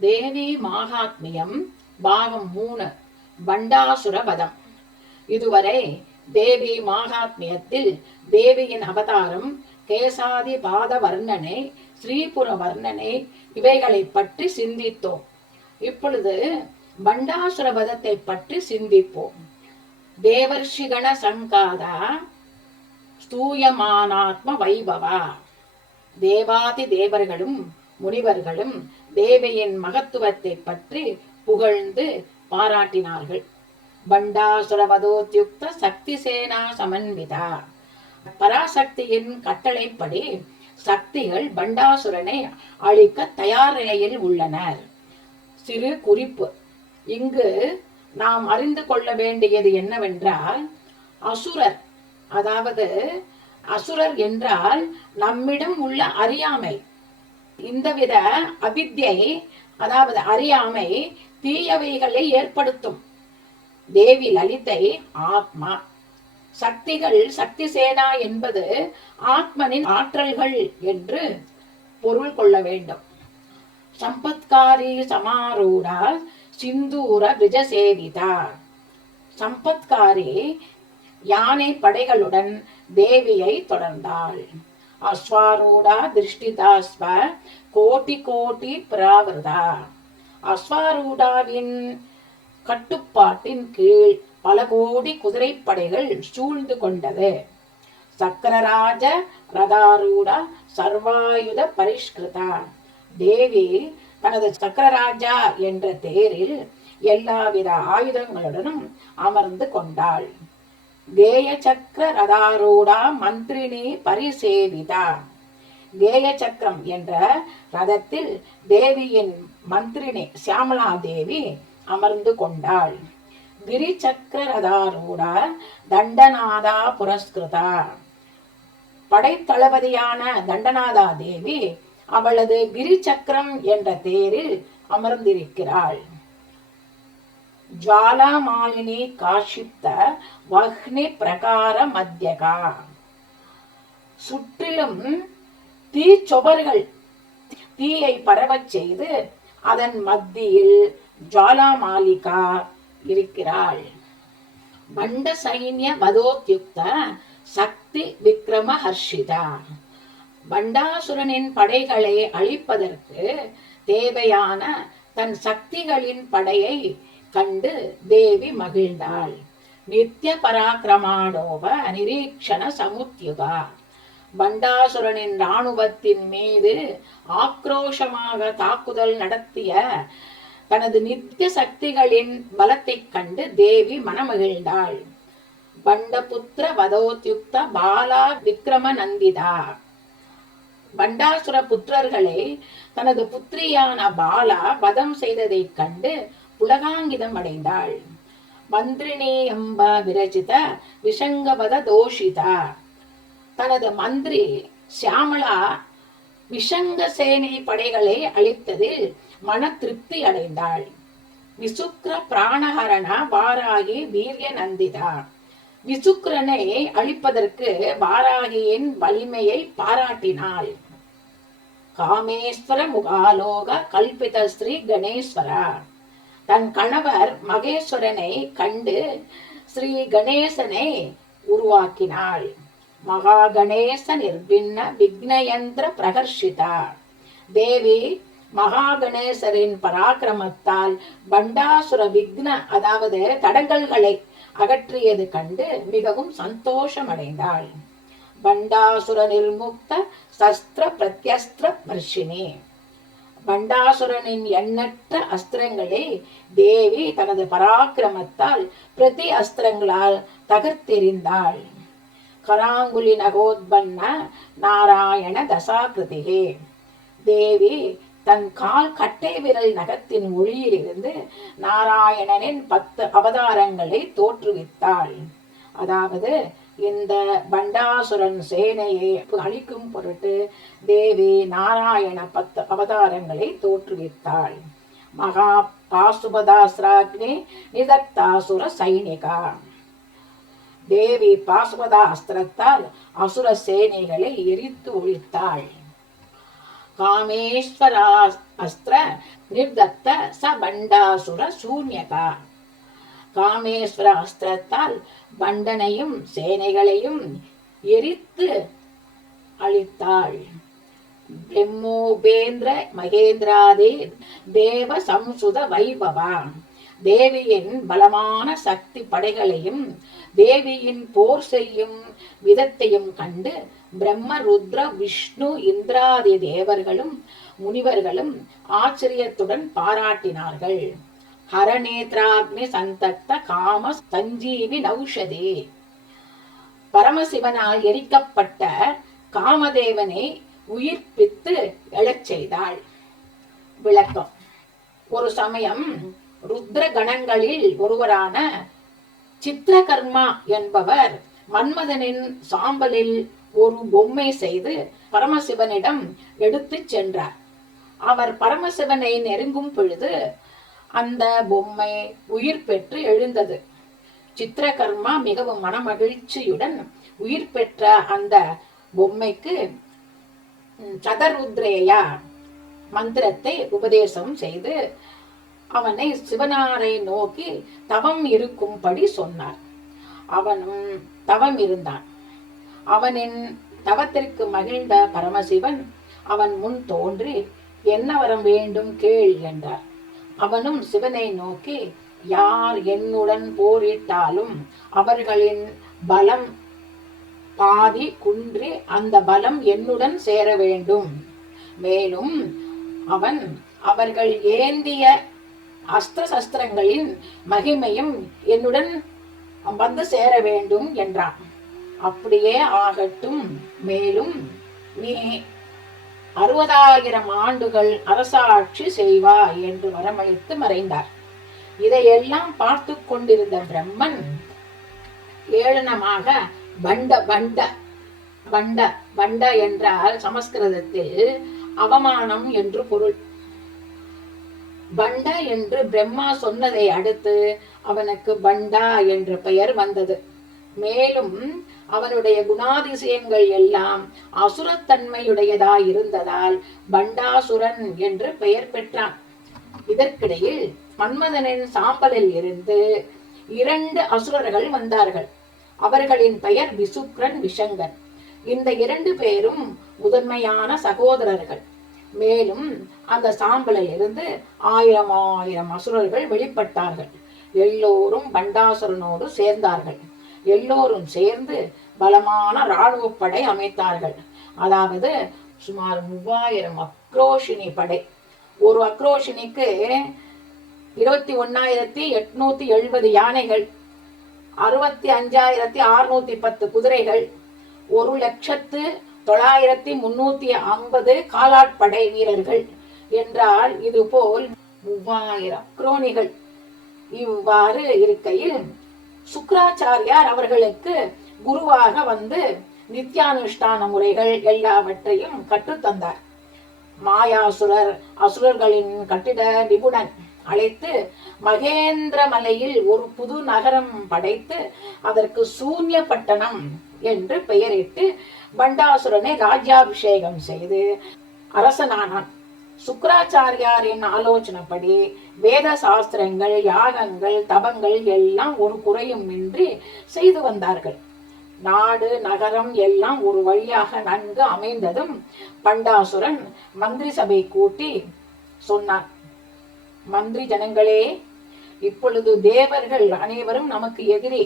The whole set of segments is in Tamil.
தேவி மாகாத்மியம் பாகம் 3 பண்டாசுர வதம். இதுவரை தேவி மாகாத்மியத்தில் தேவியின் அவதாரம், கேசாதி பாத வர்ணனை, ஸ்ரீபுர வர்ணனை இவைகளை பற்றி சிந்தித்தோம். இப்பொழுது பண்டாசுர வதத்தை பற்றி சிந்திப்போம். தேவர்ஷிகண சங்காதா ஸ்தூயமானாத்ம வைபவா. தேவாதி தேவர்களும் முனிவர்களும் தேவியின் மகத்துவத்தை பற்றி புகழ்ந்து பாராட்டினார்கள். பண்டாசுரவதோத்யுக்த சக்தி சேனா சமன்விதா. பராசக்தியின் கட்டளைப்படி சக்திகள் பண்டாசுரனை அழிக்க தயார் நிலையில் உள்ளனர். சிறு குறிப்பு: இங்கு நாம் அறிந்து கொள்ள வேண்டியது என்னவென்றால், அசுரர், அதாவது அசுரர் என்றால் நம்மிடம் உள்ள அறியாமை. இந்தவித அவித்யை, அதாவது அறியாமை, தீயவைகளை ஏற்படுத்தும். தேவி லலிதை ஆத்மா. சக்திகள், சக்தி சேனா என்பது ஆத்மனின் ஆற்றல்கள் என்று பொருள் கொள்ள வேண்டும். சம்பத்காரி சமாரூடா சிந்தூர விஜசேவிதா. சம்பத்காரி யானை படைகளுடன் தேவியை தொடர்ந்தாள். அஸ்வாரூடா திருஷ்டிதாஸ்வ கோட்டி கோட்டி பிராவிரதா. அஸ்வாரூடாவின் கட்டுப்பாட்டின் கீழ் பல கோடி குதிரைப்படைகள் சூழ்ந்து கொண்டது. சக்கரராஜ ரதாரூடா சர்வாயுத பரிஷ்கிருதா. தேவி தனது சக்கரராஜா என்ற தேரில் எல்லாவித ஆயுதங்களுடனும் அமர்ந்து கொண்டாள். கேய சக்கர ரதாரூடா மந்திரினி பரிசேவிதா. கேய சக்கரம் என்ற ரதத்தில் தேவியின் மந்திரினி சியாமலா தேவி அமர்ந்து கொண்டாள். கிரி சக்கர ரதாரூடா தண்டநாதா புரஸ்கிருதா. படைத்தளபதியான தண்டநாதா தேவி அவளது கிரி சக்கரம் என்ற தேரில் அமர்ந்திருக்கிறாள். ஜ்வாலாமாலினி காஷிப்த வஹ்னி பிரகார மத்யகா. சுற்றிலும் தீச்சொபர்கள் தீயை பரவச் செய்து அதன் மத்தியில் ஜ்வாலாமாலிகா இருக்கிறாள். பண்ட சைன்ய வதோத்யுக்த சக்தி விக்ரம ஹர்ஷிதா. பண்டாசுரனின் படைகளை அழிப்பதற்கு தேவையான தன் சக்திகளின் படையை கண்டு தேவி மகிழ்ந்தாள். நித்திய பராக்கிரமாடோவ நிரீக்ஷண சமுத்யுகா. பண்டாசுரனின் இராணுவத்தின் மீது ஆக்ரோஷமாக தாக்குதல் நடத்திய தனது நித்திய சக்திகளின் பலத்தை கண்டு தேவி மனமகிழ்ந்தாள். பண்டபுத்திர வதோத்யுக்த பாலா விக்ரம நந்திதா. பண்டாசுர புத்திரர்களை தனது புத்திரியான பாலா வதம் செய்ததை கண்டு புலகாங்கிதம் அடைந்தாள். மந்திரினி அம்ப விரஜித விஷங்கவத தோஷிதா. தனது மந்திரி சியாமலா விஷங்க சேனை படைகளை அழித்ததில் மன திருப்தி அடைந்தாள். விசுக்ர பிராணஹரண வாராகி வீரிய நந்திதா. விசுக்ரனை அழிப்பதற்கு வாராகியின் வலிமையை பாராட்டினாள். காமேஸ்வர முகாலோக கல்பித ஸ்ரீ கணேஸ்வரா. தன் கணவர் மகேஸ்வரனை கண்டு ஸ்ரீ கணேசனை உருவாக்கினாள். மகா கணேச நிர்பின்ன விக்னயந்திர பிரகர்ஷிதா. தேவி மகா கணேசரின் பராக்கிரமத்தால் பண்டாசுர விக்ன, அதாவது தடங்கல்களை அகற்றியது கண்டு மிகவும் சந்தோஷமடைந்தாள். பண்டாசுர நிர்முக்த சஸ்திர பிரத்யஸ்திர வர்ஷினி. பண்டாசுரனின் எண்ணற்ற அஸ்திரங்களை தேவி தனது பராக்கிரமத்தால் பிரதி அஸ்திரங்களால் தகர்த்தெறிந்தாள். கராங்குலி நகோத்பன்ன நாராயண தசாகிருதிகே. தேவி தன் கால் கட்டை விரல் நகத்தின் ஒளியிலிருந்து நாராயணனின் 10 அவதாரங்களை தோற்றுவித்தாள். அதாவது இந்த பண்டாசுரன் சேனையை அழிக்கும் பொருட்டு தேவி நாராயண 10 அவதாரங்களை தோற்றுவித்தாள். மகா பாசுபதாஸ்திராக்னி நிதக்தாசுர சைனிகா. தேவி பாசுபதா அஸ்திரத்தால் அசுர சேனைகளை எரித்து ஒழித்தாள். காமேஸ்வரா அஸ்திர நிர்தத்த ச பண்டாசுர சூன்யகா. காமேஸ்வர அஸ்திரத்தால் பண்டனையும் சேனைகளையும் எரித்து அழித்தாள். பிரம்மோபேந்திர மகேந்திராதே தேவ சம்சுத வைபவா. தேவியின் பலமான சக்தி படைகளையும் தேவியின் போர் செய்யும் விதத்தையும் கண்டு பிரம்ம ருத்ர விஷ்ணு இந்திராதி தேவர்களும் முனிவர்களும் ஆச்சரியத்துடன் பாராட்டினார்கள். ஹரநேத்ராக்னி சந்தக்த காம சஞ்சீவி நௌஷதே. பரமசிவனால் எரிக்கப்பட்ட காமதேவனை உயிர்ப்பித்து எழச் செய்தாள். விளக்கம். ஒரு சமயம் ருத்ர கணங்களில் ஒருவரான சித்திரகர்மா என்பவர் மன்மதனின் சாம்பலில் ஒரு பொம்மை செய்து பரமசிவனிடம் எடுத்துச் சென்றார். அவர் பரமசிவனை நெருங்கும் பொழுது அந்த பொம்மை உயிர் பெற்று எழுந்தது. சித்திரகர்மா மிகவும் மனமகிழ்ச்சியுடன் உயிர் பெற்ற அந்த பொம்மைக்கு சதருத்ரேயா மந்திரத்தை உபதேசம் செய்து அவனை சிவனாரை நோக்கி தவம் இருக்கும்படி சொன்னார். அவனும் தவம் இருந்தான். அவனின் தவத்திற்கு மகிழ்ந்த பரமசிவன் அவன் முன் தோன்றி என்ன வரம் வேண்டும் கேள் என்றார். அவனும் சிவனை நோக்கி, யார் என்னுடன் போரிட்டாலும் அவர்களின் பலம் பாதி குன்றி அந்த பலம் என்னுடன் சேர வேண்டும். மேலும் அவன் அவர்கள் ஏந்திய அஸ்திர சஸ்திரங்களின் மகிமையும் என்னுடன் வந்து சேர வேண்டும் என்றான். அப்படியே ஆகட்டும், மேலும் நீ 60,000 ஆண்டுகள் அரசாட்சி செய்வாய் என்று வரமளித்து மறைந்தார். இதையெல்லாம் பார்த்து கொண்டிருந்த பிரம்மன் ஏளனமாக பண்ட பண்ட பண்ட பண்ட என்றால் சமஸ்கிருதத்தில் அவமானம் என்று பொருள். பண்ட என்று பிரம்மா சொன்னதை அடுத்து அவனுக்கு பண்டா என்ற பெயர் வந்தது. மேலும் அவனுடைய குணாதிசயங்கள் எல்லாம் அசுரத்தன்மையுடையதாய் இருந்ததால் பண்டாசுரன் என்று பெயர் பெற்றான். இதற்கிடையில் மன்மதனின் சாம்பலில் இருந்து 2 அசுரர்கள் வந்தார்கள். அவர்களின் பெயர் விசுக்ரன், விஷங்கன். இந்த 2 பேரும் முதன்மையான சகோதரர்கள். மேலும் அந்த சாம்பலில் இருந்து 1000 அசுரர்கள் வெளிப்பட்டார்கள். எல்லோரும் பண்டாசுரனோடு சேர்ந்தார்கள். எல்லோரும் சேர்ந்து பலமான இராணுவ படை அமைத்தார்கள். அதாவது சுமார் 3000 அக்ரோஷினி படை. ஒரு அக்ரோஷினிக்கு 21,870 யானைகள், 65,610 குதிரைகள், 1,09,350 காலாட்படை வீரர்கள் என்றால் இதுபோல் 3000 அக்ரோணிகள். இவ்வாறு இருக்கையில் சுக்ராச்சாரியார் அவர்களுக்கு குருவாக வந்து நித்யானுஷ்டான முறைகள் எல்லாவற்றையும் கற்றுத்தந்தார். மாயாசுரர் அசுரர்களின் கட்டிட நிபுணன் அழைத்து மகேந்திர மலையில் ஒரு புது நகரம் படைத்து அதற்கு சூன்ய பட்டணம் என்று பெயரிட்டு பண்டாசுரனை ராஜ்யாபிஷேகம் செய்து அரசனானான். சுக்ராச்சாரியாரின் ஆலோசனைப்படி வேத சாஸ்திரங்கள், யாகங்கள், தபங்கள் எல்லாம் ஒரு குறையும் இன்றி செய்து வந்தார்கள். நாடு நகரம் எல்லாம் ஒரு வழியாக நன்கு அமைந்ததும் பண்டாசுரன் மந்திரி சபை கூட்டி சொன்னான், மந்திரி ஜனங்களே, இப்பொழுது தேவர்கள் அனைவரும் நமக்கு எதிரி.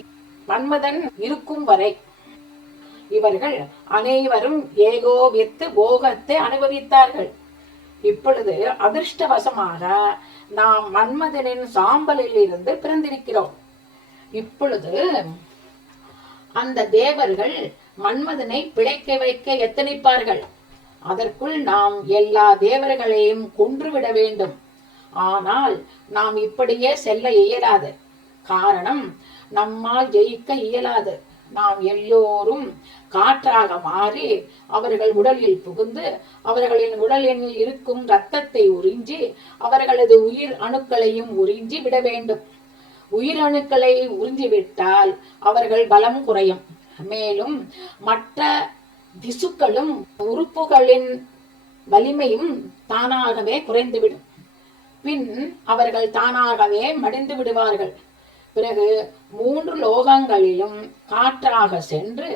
மன்மதன் இருக்கும் வரை இவர்கள் அனைவரும் ஏகோபித்து போகத்தை அனுபவித்தார்கள். இப்பொழுது அதிர்ஷ்டவசமாக நாம் மன்மதனின் சாம்பலில் இருந்து பிறந்திருக்கிறோம். இப்பொழுது அந்த தேவர்கள் மன்மதனை பிழைக்க வைக்க எத்தனிப்பார்கள். அதற்குள் நாம் எல்லா தேவர்களையும் கொன்றுவிட வேண்டும். ஆனால் நாம் இப்படியே செல்ல இயலாது. காரணம், நம்மால் ஜெயிக்க இயலாது. நாம் எல்லோரும் காற்றாக மாறி அவர்கள் உடலில் புகுந்து அவர்களின் உடலில் இருக்கும் இரத்தத்தை உறிஞ்சி அவர்களது உயிர் அணுக்களையும் உறிஞ்சி விட வேண்டும். உயிர் அணுக்களை உறிஞ்சிவிட்டால் அவர்கள் பலம் குறையும். மேலும் மற்ற திசுக்களும் உறுப்புகளின் வலிமையும் தானாகவே குறைந்துவிடும். பின் அவர்கள் தானாகவே மடிந்து விடுவார்கள். பிறகு 3 லோகங்களிலும் காற்றாக சென்று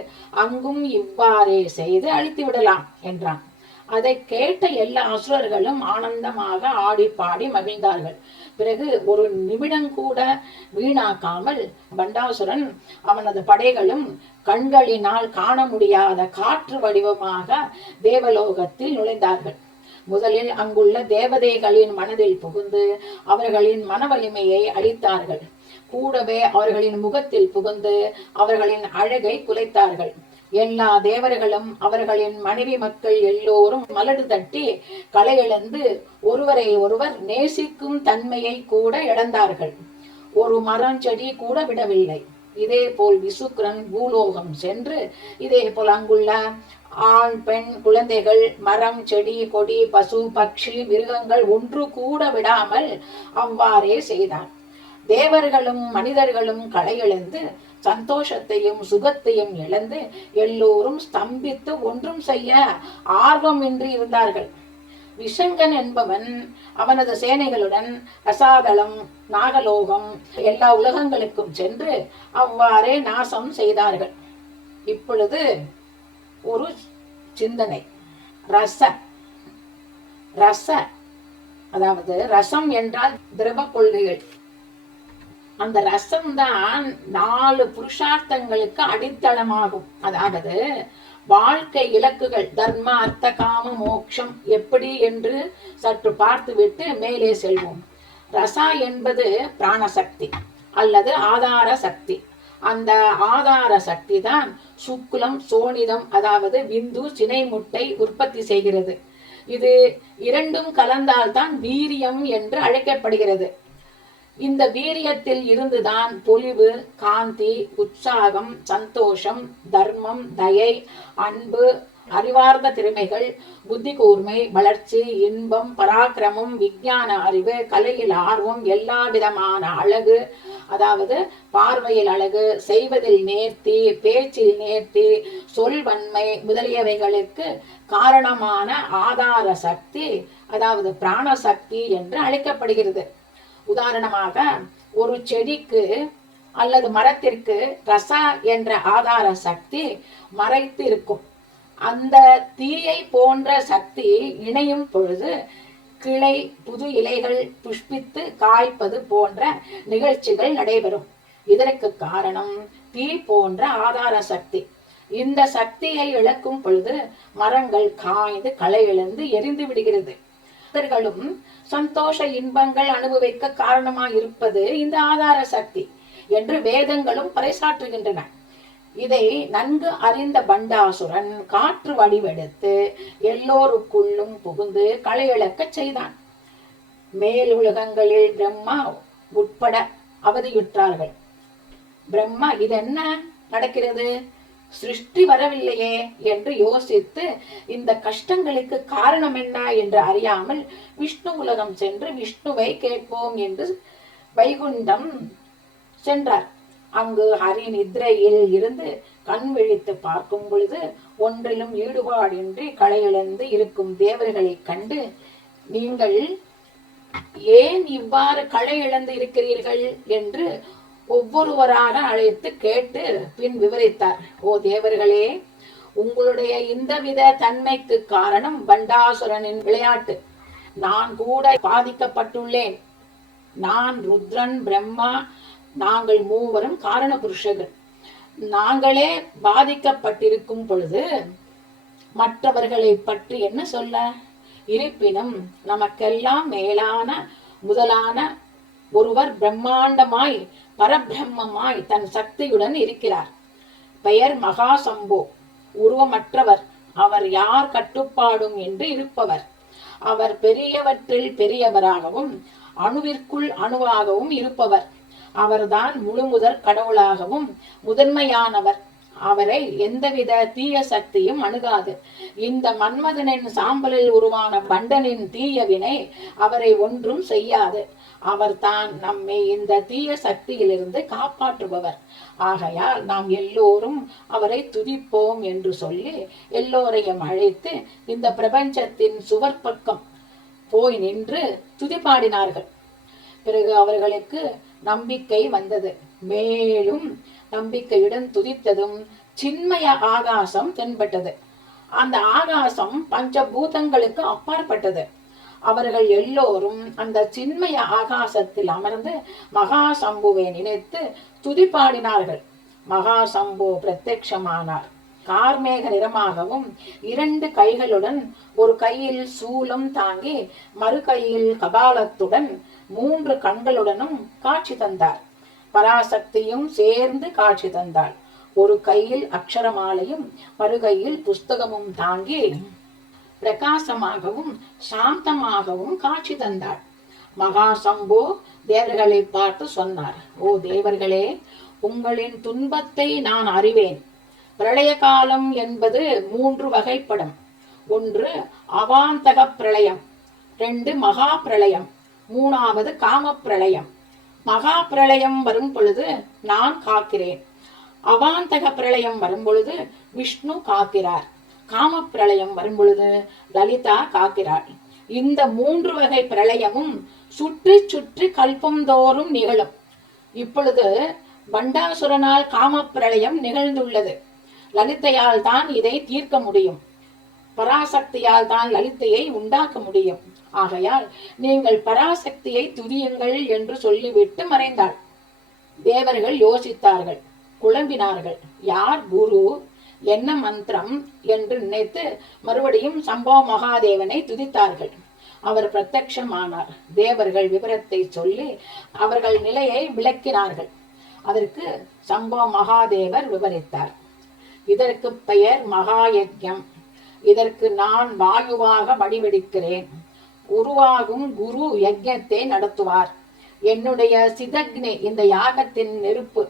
அங்கும் இவ்வாறே செய்து அழித்து விடலாம் என்றான். அதை கேட்ட எல்லா அசுரர்களும் ஆனந்தமாக ஆடி பாடி மகிழ்ந்தார்கள். பிறகு ஒரு நிமிடம் கூட வீணாக்காமல் பண்டாசுரன் அவனது படைகளும் கண்களினால் காண முடியாத காற்று வடிவமாக தேவலோகத்தில் நுழைந்தார்கள். முதலில் அங்குள்ள தேவதைகளின் மனதில் புகுந்து அவர்களின் மன வலிமையை அளித்தார்கள். கூடவே அவர்களின் முகத்தில் புகுந்து அவர்களின் அழகை குலைத்தார்கள். எல்லா தேவர்களும் அவர்களின் மனைவி மக்கள் எல்லோரும் மலடு தட்டி களையிழந்து ஒருவரை ஒருவர் நேசிக்கும் தன்மையை கூட இழந்தார்கள். ஒரு மரம் செடி கூட விடவில்லை. இதே போல் விசுக்ரன் பூலோகம் சென்று இதே போல் அங்குள்ள ஆண் பெண் குழந்தைகள் மரம் செடி கொடி பசு பட்சி மிருகங்கள் ஒன்று கூட விடாமல் அவ்வாறே செய்தான். தேவர்களும் மனிதர்களும் களையிழந்து சந்தோஷத்தையும் சுகத்தையும் இழந்து எல்லோரும் ஸ்தம்பித்து ஒன்றும் செய்ய ஆர்வமின்றி இருந்தார்கள். விஷங்கன் என்பவன் அவனது சேனைகளுடன் ரசாதளம் நாகலோகம் எல்லா உலகங்களுக்கும் சென்று அவ்வாறே நாசம் செய்தார்கள். இப்பொழுது ஒரு சிந்தனை. ரச அதாவது ரசம் என்றால் திரவ கொள்கைகள். அந்த ரசம்தான் 4 புருஷார்த்தங்களுக்கு அடித்தளமாகும். அதாவது வாழ்க்கை இலக்குகள் தர்ம அர்த்த காம மோட்சம் எப்படி என்று சற்று பார்த்துவிட்டு மேலே செல்வோம். ரசா என்பது பிராணசக்தி அல்லது ஆதார சக்தி. அந்த ஆதார சக்தி தான் சுக்குலம் சோனிதம் அதாவது விந்து சினை முட்டை உற்பத்தி செய்கிறது. இது இரண்டும் கலந்தால்தான் வீரியம் என்று அழைக்கப்படுகிறது. இந்த வீரியத்தில் இருந்துதான் பொலிவு, காந்தி, உற்சாகம், சந்தோஷம், தர்மம், தயை, அன்பு, அறிவார்ந்த திறமைகள், புத்தி கூர்மை, வளர்ச்சி, இன்பம், பராக்கிரமம், விஞ்ஞான அறிவு, கலையில் ஆர்வம், எல்லா விதமான அழகு, அதாவது பார்வையில் அழகு, செய்வதில் நேர்த்தி, பேச்சில் நேர்த்தி, சொல்வன்மை முதலியவைகளுக்கு காரணமான ஆதார சக்தி அதாவது பிராணசக்தி என்று அழைக்கப்படுகிறது. உதாரணமாக ஒரு செடிக்கு அல்லது மரத்திற்கு ரசா என்ற ஆதார சக்தி மறைத்து இருக்கும். அந்த தீயை போன்ற சக்தி இணையும் பொழுது கிளை புது இலைகள் புஷ்பித்து காய்ப்பது போன்ற நிகழ்ச்சிகள் நடைபெறும். இதற்கு காரணம் தீ போன்ற ஆதார சக்தி. இந்த சக்தியை இழக்கும் பொழுது மரங்கள் காய்ந்து களை இழந்து எரிந்து விடுகிறது. பக்தர்களும் சந்தோஷ இன்பங்கள் அனுபவிக்க காரணமாய் இருப்பது இந்த ஆதார சக்தி என்று வேதங்களும் பறைசாற்றுகின்றன. இதை நன்கு அறிந்த பண்டாசுரன் காற்று வடிவெடுத்து எல்லோருக்குள்ளும் புகுந்து களை இழக்க செய்தான். மேலுலகங்களில் பிரம்மா உட்பட அவதியுற்றார்கள். பிரம்மா இது என்ன நடக்கிறது, சிருஷ்டி வரவில்லையே என்று யோசித்து இந்த கஷ்டங்களுக்கு காரணம் என்ன என்று அறியாமல் விஷ்ணு உலகம் சென்று விஷ்ணுவை கேட்போம் என்று வைகுண்டம் சென்றார். அங்கு ஹரி நித்ரையில் இருந்து கண் விழித்து பார்க்கும் பொழுது ஒன்றிலும் ஈடுபாடின்றி களையிழந்து இருக்கும் தேவர்களை கண்டு, நீங்கள் ஏன் இவ்வாறு களை இழந்து இருக்கிறீர்கள் என்று ஒவ்வொருவராக அழைத்து கேட்டு பின் விவரித்தார். ஓ தேவர்களே, உங்களுடைய இந்த வித தன்மைக்கு காரணம் பண்டாசுரனின் விளையாட்டு. நான் கூட பாதிக்கப்பட்டுள்ளேன். நான் ருத்ரன் பிரம்மா நாங்கள் மூவரும் காரண புருஷர்கள். நாங்களே பாதிக்கப்பட்டிருக்கும் பொழுது மற்றவர்களை பற்றி என்ன சொல்ல? இருப்பினும் நமக்கெல்லாம் மேலான முதலான ஒருவர் பிரம்மாண்டமாய் பரபிரம்மமாய் தன் சக்தியுடன் இருக்கிறார். பெயர் மகாசம்போ. உருவமற்றவர். அவர் யார் கட்டுப்பாடும் என்று இருப்பவர். அவர் பெரியவற்றில் பெரியவராகவும் அணுவிற்குள் அணுவாகவும் இருப்பவர். அவர்தான் முழுமுதற் கடவுளாகவும் முதன்மையானவர். அவரை எந்தவித தீய சக்தியும் அணுகாது. இந்த மன்மதனின் சாம்பலில் உருவான பண்டனின் தீய வினை அவரை ஒன்றும் செய்யாது. அவர் தான் நம்மை இந்த தீய சக்தியிலிருந்து காப்பாற்றுபவர். ஆகையால் நாம் எல்லோரும் அவரை துதிப்போம் என்று சொல்லி எல்லோரையும் அழைத்து இந்த பிரபஞ்சத்தின் சுவர் பக்கம் போய் நின்று துதிப்பாடினார்கள். பிறகு அவர்களுக்கு நம்பிக்கை வந்தது. மேலும் நம்பிக்கையுடன் துதித்ததும் சின்மய ஆகாசம் தென்பட்டது. அந்த ஆகாசம் பஞ்சபூதங்களுக்கு அப்பாற்பட்டது. அவர்கள் எல்லோரும் அந்த சின்மய ஆகாசத்தில் அமர்ந்து மகா சம்புவை நினைத்து துதிப்பாடினார்கள். மகா சம்பு பிரத்யட்சமானார். கார்மேக நிறமாகவும் 2 கைகளுடன், ஒரு கையில் சூலம் தாங்கி மறு கையில் கபாலத்துடன் 3 கண்களுடனும் காட்சி தந்தார். பராசக்தியும் சேர்ந்து காட்சி தந்தாள். ஒரு கையில் அக்ஷரமாலையும் மறு கையில் புஸ்தகமும் தாங்கி பிரகாசமாகவும் சாந்தமாகவும் காட்சி தந்தாள். மகா சம்போ தேவர்களை பார்த்து சொன்னார், ஓ தேவர்களே, உங்களின் துன்பத்தை நான் அறிவேன். பிரளய காலம் என்பது 3 வகைப்படும். 1 அவாந்தக பிரளயம், 2 மகா பிரளயம், 3வது காம பிரளயம். மகா பிரளயம் வரும் பொழுது நான் காக்கிறேன். அவாந்தக பிரளயம் வரும் பொழுது விஷ்ணு காக்கிறார். காம பிரளயம் வரும் பொழுது லலிதா காக்கிறாள். இந்த 3 வகை பிரளயமும் சுற்றி சுற்றி கல்பம் தோறும் நிகழும். இப்பொழுது பண்டாசுரனால் காம பிரளயம் நிகழ்ந்துள்ளது. லலிதையால் தான் இதை தீர்க்க முடியும். பராசக்தியால் தான் லலிதையை உண்டாக்க முடியும். ஆகையால் நீங்கள் பராசக்தியை துதியுங்கள் என்று சொல்லிவிட்டு மறைந்தாள். தேவர்கள் யோசித்தார்கள், குழம்பினார்கள். யார் குரு, என்ன மந்திரம் என்று நினைத்து மறுபடியும் சம்போ மகாதேவனை துதித்தார்கள். அவர் பிரத்யட்சமானார். தேவர்கள் விவரத்தை சொல்லி அவர்கள் நிலையை விளக்கினார்கள். அதற்கு சம்போ மகாதேவர் விவரித்தார். இதற்கு பெயர் மகா யஜ்யம். இதற்கு நான் வாயுவாக வடிவெடுக்கிறேன். உருவாகும் குரு யஜ்யத்தை நடத்துவார். என்னுடைய சிதக்னி இந்த யாகத்தின் நெருப்பு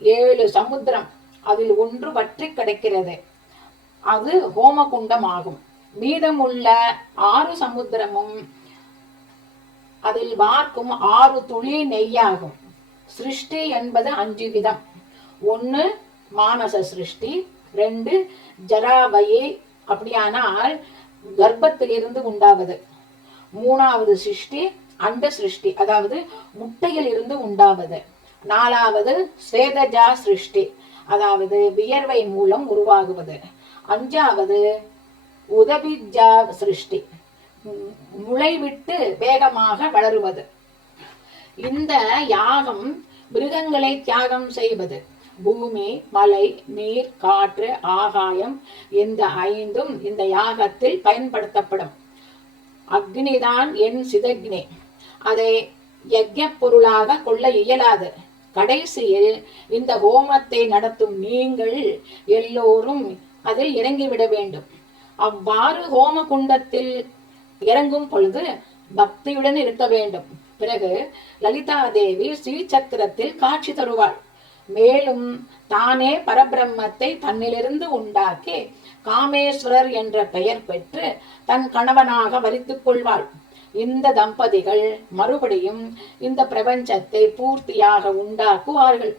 7 சமுத்திரம், அதில் 1 வற்றி கிடக்கிறது. அது ஹோமகுண்டம் ஆகும். மீதமுள்ள 6 சமுத்திரமும் அதில் வார்க்கும் 6 துளி நெய்யாகும். சிருஷ்டி என்பது 5 விதம். 1 மானச சிருஷ்டி, 2 ஜராவயே, அப்படியானால் கர்ப்பத்திலிருந்து உண்டாவது. 3வது சிருஷ்டி அண்ட சிருஷ்டி, அதாவது முட்டையில் இருந்து உண்டாவது. 4வது சேதஜா சிருஷ்டி, அதாவது வியர்வை மூலம் உருவாகுவது. 5வது உதபிஜா சிருஷ்டி, முளைவிட்டு வேகமாக வளருவது. இந்த யாகம் மிருகங்களை தியாகம் செய்வது. பூமி, மலை, நீர், காற்று, ஆகாயம், இந்த 5ம் இந்த யாகத்தில் பயன்படுத்தப்படும். அக்னிதான் என் சிதக்னி. அதை யஜ்ய பொருளாக கொள்ள இயலாது. கடைசியில் இந்த ஹோமத்தை நடத்தும் நீங்கள் எல்லோரும் அதில் இறங்கிவிட வேண்டும். அவ்வாறு ஹோம குண்டத்தில் இறங்கும் பொழுது பக்தியுடன் இருக்க வேண்டும். பிறகு லலிதா தேவி ஸ்ரீசக்கரத்தில் காட்சி தருவாள். மேலும் தானே பரபிரம்மத்தை தன்னிலிருந்து உண்டாக்கி காமேஸ்வரர் என்ற பெயர் பெற்று தன் கணவனாக வரித்துக் கொள்வாள். இந்த தம்பதிகள் மறுபடியும் இந்த பிரபஞ்சத்தை பூர்த்தியாக உண்டாக்குவார்கள்.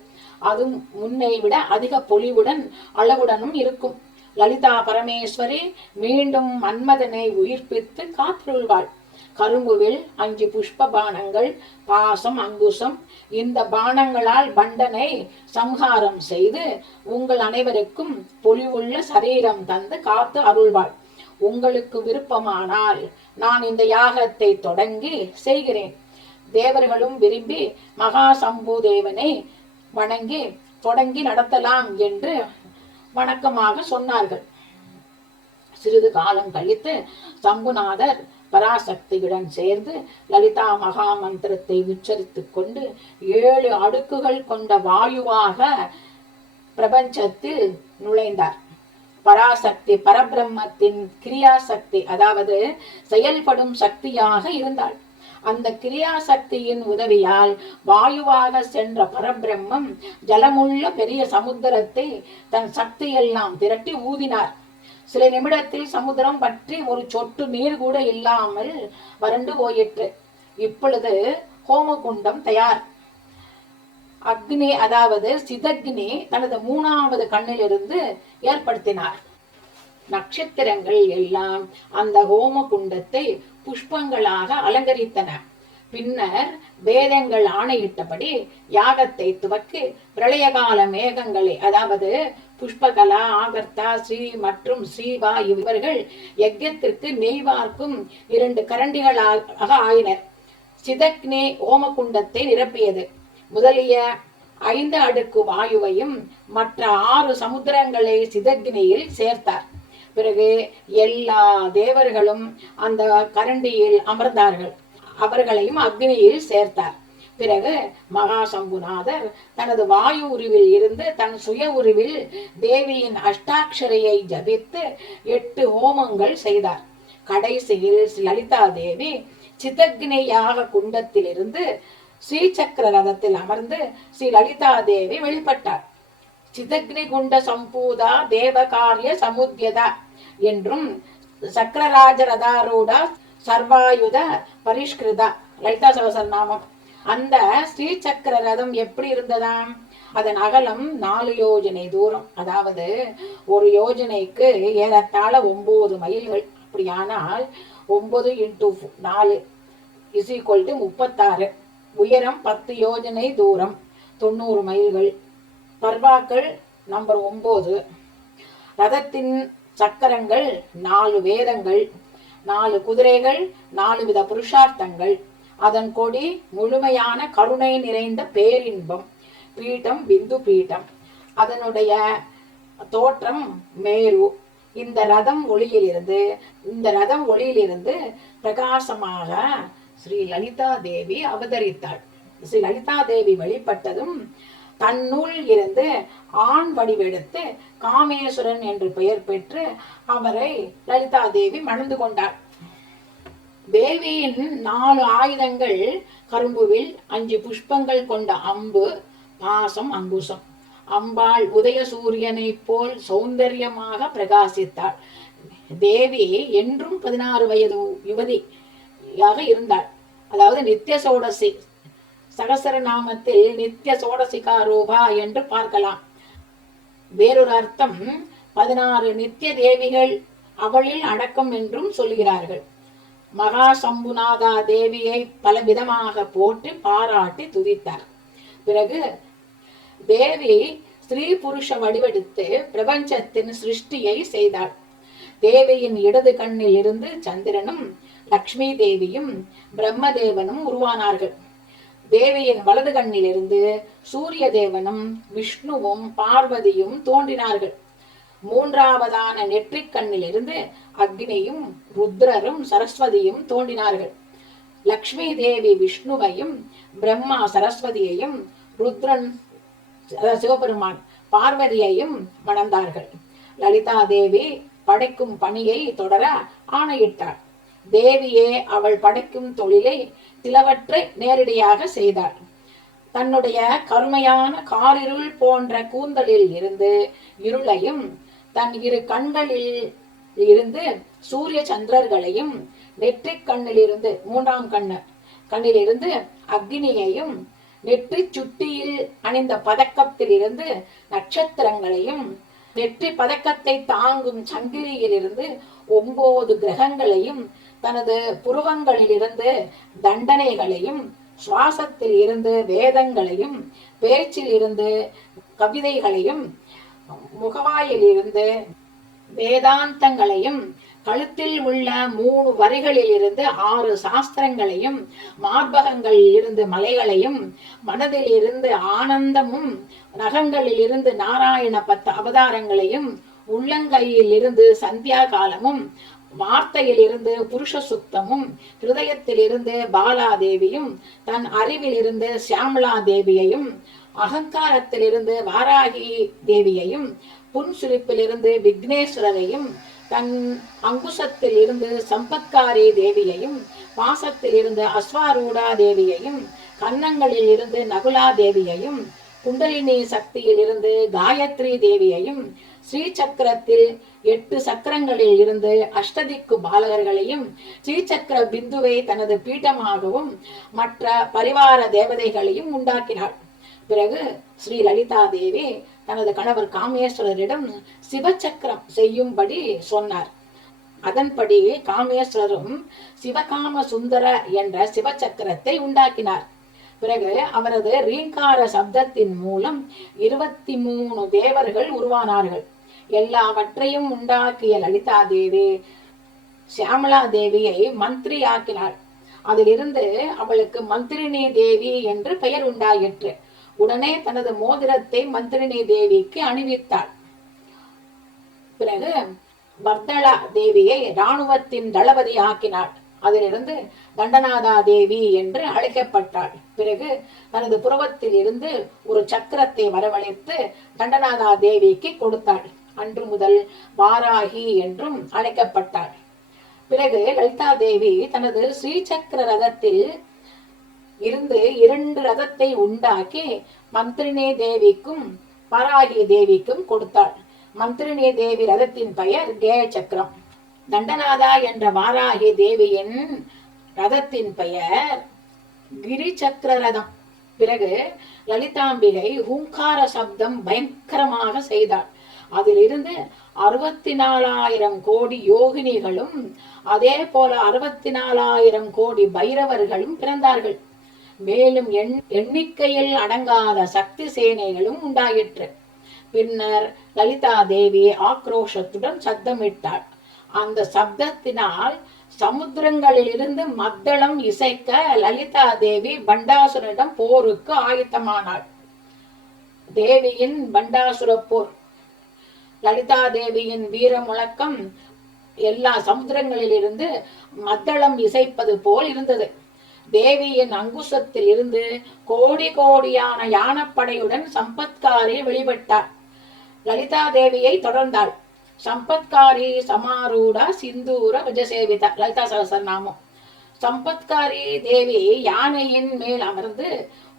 அது முன்னை விட அதிக பொலிவுடன் அளவுடனும் இருக்கும். லலிதா பரமேஸ்வரி மீண்டும் மன்மதனை உயிர்ப்பித்து காத்துள்வாள். கரும்புவில் 5 புஷ்ப பானங்கள், பாசம், அங்குசம், இந்த பானங்களால் பண்டனை சம்ஹாரம் செய்து உங்கள் அனைவருக்கும் பொலிவுள்ள சரீரம் தந்து காத்து அருள்வாள். உங்களுக்கு விருப்பமானால் நான் இந்த யாகத்தை தொடங்கி செய்கிறேன். தேவர்களும் விரும்பி மகா சம்பு தேவனை வணங்கி தொடங்கி நடத்தலாம் என்று வணக்கமாக சொன்னார்கள். சிறிது காலம் கழித்து சம்புநாதர் பராசக்தியுடன் சேர்ந்து லலிதா மகா மந்திரத்தை உச்சரித்துக் கொண்டு 7 அடுக்குகள் கொண்ட வாயுவாக பிரபஞ்சத்தில் நுழைந்தார். பராசக்தி பரபிரம்மத்தின் கிரியா சக்தி, அதாவது செயல்படும் சக்தியாக இருந்தாள். அந்த கிரியாசக்தியின் உதவியால் வாயுவாக சென்ற பரபிரம்மம் ஜலமுள்ள பெரிய சமுத்திரத்தை தன் சக்தியெல்லாம் திரட்டி ஊதினார். சில நிமிடத்தில் சமுத்திரம் பற்றி ஒரு சொட்டு நீர் கூட இல்லாமல் வறண்டு போயிற்று. இப்பொழுது ஹோமகுண்டம் தயார். அக்னி, அதாவது சிதக்னி, தனது 3வது கண்ணிலிருந்து ஏற்படுத்தினார். நட்சத்திரங்கள் எல்லாம் அந்த ஹோம குண்டத்தை புஷ்பங்களாக அலங்கரித்தன. பின்னர் வேதங்கள் ஆணையிட்டபடி யாகத்தை துவக்கி பிரளயகால மேகங்களை, அதாவது புஷ்பகலா, ஆகர்த்தா, ஸ்ரீ மற்றும் ஸ்ரீவா இவர்கள் யஜ்யத்திற்கு நெய்வார்க்கும் 2 கரண்டிகளாக ஆயினர். சிதக்னி ஹோமகுண்டத்தை நிரப்பியது. முதலிய 5 அடுக்கு வாயுவையும் மற்ற 6 சமுத்திரங்களை சிதக்னியில் சேர்த்தார். பிறகு எல்லா தேவர்களும் அந்த கரண்டியில் அமர்ந்தார்கள். அவர்களையும் அக்னியில் சேர்த்தார். பிறகு மகா சம்புநாதர் தனது வாயு உருவில் இருந்து தன் சுய உருவில் தேவியின் அஷ்டாட்சரையை ஜபித்து 8 ஹோமங்கள் செய்தார். கடைசியில் லலிதா தேவி சிதக்னியாக குண்டத்திலிருந்து ஸ்ரீசக்கர ரதத்தில் அமர்ந்து ஸ்ரீ லலிதா தேவி வெளிப்பட்டார். சிதக்னி குண்ட சம்பூதா தேவகாரிய சமுத்யதா என்றும் சக்கரராஜ ரதாரூடா சர்வாயுத பரிஷ்கிருதா லலிதா சகஸ்ரநாமம். அந்த ஸ்ரீசக்கர ரதம் எப்படி இருந்ததாம்? அதன் அகலம் 4 யோஜனை தூரம், அதாவது ஒரு யோஜனைக்கு ஏறத்தாழ 9 மைல்கள். அப்படியானால் 9 × 4 = 36. உயரம் 10 யோஜனை தூரம், 90 மைல்கள். பர்வாக்கள் நம்பர் 9. ரதத்தின் சக்கரங்கள் 4 வேதங்கள், 4 குதிரைகள், 4 வித புருஷார்த்தங்கள். அதன் கொடி முழுமையான கருணை நிறைந்த பேரின்பம். பீட்டம் பிந்து பீட்டம். அதனுடைய தோற்றம் மேரு. இந்த ரதம் ஒளியிலிருந்து பிரகாசமாக ஸ்ரீ லலிதா தேவி அவதரித்தாள். ஸ்ரீ லலிதா தேவி வெளிப்பட்டதும் தன்னுள் இருந்து ஆண் வடிவெடுத்து காமேஸ்வரன் என்று பெயர் பெற்று அவரை லலிதா தேவி மணந்து கொண்டார். தேவியின் 4 ஆயுதங்கள் கரும்புவில் 5 புஷ்பங்கள் கொண்ட அம்பு, பாசம், அங்குசம். அம்பாள் உதய சூரியனை போல் சௌந்தரியமாக பிரகாசித்தாள். தேவி என்றும் 16 வயது யுவதியாக இருந்தாள். அதாவது நித்திய சோடசி. சகசரநாமத்தில் நித்திய சோடசிகா ரூபா என்று பார்க்கலாம். வேறொரு அர்த்தம் 16 நித்திய தேவிகள் அவளில் அடக்கம் என்றும் சொல்கிறார்கள். மகா சம்புநாதா தேவியை பல விதமாக போட்டு பாராட்டி துதித்தார். பிறகு தேவி ஸ்ரீ புருஷ வடிவெடுத்து பிரபஞ்சத்தின் சிருஷ்டியை செய்தாள். தேவியின் இடது கண்ணில் இருந்து சந்திரனும் லக்ஷ்மி தேவியும் பிரம்மதேவனும் உருவானார்கள். தேவியின் வலது கண்ணிலிருந்து சூரிய தேவனும் விஷ்ணுவும் பார்வதியும் தோன்றினார்கள். 3வதான நெற்றிக் கண்ணிலிருந்து அக்னியும் ருத்ரரும் சரஸ்வதியும் தோன்றினார்கள். லக்ஷ்மி தேவி விஷ்ணுவையும் பிரம்மா சரஸ்வதியையும் ருத்ரன் சிவபெருமான் பார்வதியையும் மணந்தார்கள். லலிதா தேவி படைக்கும் பணியை தொடர ஆணையிட்டாள். தேவியே அவள் படைக்கும் தொழிலை சிலவற்றை நேரடியாக செய்தாள். தன்னுடைய கருமையான காரிருள் போன்ற கூந்தலில் இருந்து இருளையும், தன் 2 கண்களில் இருந்து சூரிய சந்திரர்களையும், நெற்றிக் கண்ணிலிருந்து 3ஆம் கண்ணிலிருந்து அக்னியையும், நெற்றி சுட்டியில் அணிந்த பதக்கத்தில் இருந்து நட்சத்திரங்களையும், நெற்றி பதக்கத்தை தாங்கும் சங்கிலியிலிருந்து 9 கிரகங்களையும், தனது புருவங்களிலிருந்து தண்டனைகளையும், சுவாசத்தில் இருந்து வேதங்களையும், பேச்சில் இருந்து கவிதைகளையும், முகவாயில் இருந்து வேதாந்தங்களையும், கழுத்தில் உள்ள 3 வரிகளில் இருந்து 6 சாஸ்திரங்களையும், மார்பகங்களில் இருந்து மலைகளையும், மனதில் இருந்து ஆனந்தமும், நகங்களில் இருந்து நாராயண 10 அவதாரங்களையும், உள்ளங்கையில் இருந்து சந்தியா காலமும், வார்த்தையில் இருந்து புருஷ சுத்தமும், ஹிருதயத்தில் இருந்து பாலாதேவியும், தன் அறிவில் இருந்து சியாமலா தேவியையும், அகங்காரத்தில் இருந்து வாராகி தேவியையும், புன்சுரிப்பில் இருந்து விக்னேஸ்வரரையும், தன் அங்குசத்தில் இருந்து சம்பத்காரி தேவியையும், பாசத்தில் இருந்து அஸ்வாரூடா தேவியையும், கன்னங்களில் இருந்து நகுலா தேவியையும், குண்டலினி சக்தியில் இருந்து காயத்ரி தேவியையும், ஸ்ரீ சக்கரத்தில் 8 சக்கரங்களில் இருந்து அஷ்டதிக்கு பாலகர்களையும், ஸ்ரீசக்கர பிந்துவை தனது பீட்டமாகவும் மற்ற பரிவார தேவதைகளையும் உண்டாக்கினாள். பிறகு ஸ்ரீ லலிதா தேவி தனது கணவர் காமேஸ்வரரிடம் சிவச்சக்கரம் செய்யும்படி சொன்னார். அதன்படி காமேஸ்வரரும் சிவகாம சுந்தர என்ற சிவச்சக்கரத்தை உண்டாக்கினார். பிறகு அவரது ரீங்கார சப்தத்தின் மூலம் 23 தேவர்கள் உருவானார்கள். எல்லாவற்றையும் உண்டாக்கிய லலிதா தேவி சியாமலா தேவியை மந்திரி ஆக்கினாள். அதிலிருந்து அவளுக்கு மந்திரினி தேவி என்று பெயர் உண்டாயிற்று. உடனே தனது மோதிரத்தை மந்திரினி தேவிக்கு அணிவித்தாள். பிறகு வர்தளா தேவியை இராணுவத்தின் தளபதி ஆக்கினாள். அதிலிருந்து தண்டநாதா தேவி என்று அழைக்கப்பட்டாள். பிறகு தனது புருவத்தில் இருந்து ஒரு சக்கரத்தை வரவழைத்து தண்டநாதா தேவிக்கு கொடுத்தாள். அன்று முதல் வாராகி என்றும் அழைக்கப்பட்டாள். பிறகு லலிதா தேவி தனது ஸ்ரீசக்கர ரதத்தில் இருந்து 2 ரதத்தை உண்டாக்கி மந்திரினி தேவிக்கும் வாராகி தேவிக்கும் கொடுத்தாள். மந்திரினி தேவி ரதத்தின் பெயர் கேய சக்கரம். தண்டநாதா என்ற வாராகி தேவியின் ரதத்தின் பெயர் கிரி சக்கர ரதம். பிறகு லலிதாம்பிகை ஹூங்கார சப்தம் பயங்கரமாக செய்தாள். அதிலிருந்து 64,000 கோடி யோகினிகளும் அதே போல 64,000 கோடி பைரவர்களும் பிறந்தார்கள். மேலும் எண்ணிக்கையில் அடங்காத சக்தி சேனைகளும் உண்டாயிற்று. பின்னர் லலிதா தேவி ஆக்ரோஷத்துடன் சத்தமிட்டாள். அந்த சப்தத்தினால் சமுத்திரங்களில் இருந்து மத்தளம் இசைக்க லலிதா தேவி பண்டாசுரனிடம் போருக்கு ஆயத்தமானாள். தேவியின் பண்டாசுர போர். லலிதா தேவியின் வீர முழக்கம் எல்லா சமுத்திரங்களில் இருந்து மத்தளம் இசைப்பது போல் இருந்தது. தேவியின் அங்குசத்தில் இருந்து கோடி கோடியான யானப்படையுடன் சம்பத்காரி வெளிப்பட்டார். லலிதா தேவியை தொடர்ந்தாள். சம்பத்காரி சமாரூடா சிந்தூர விஜசேவிதா. லலிதா சகஸ்ரநாமம். சம்பத்காரி தேவி யானையின் மேல் அமர்ந்து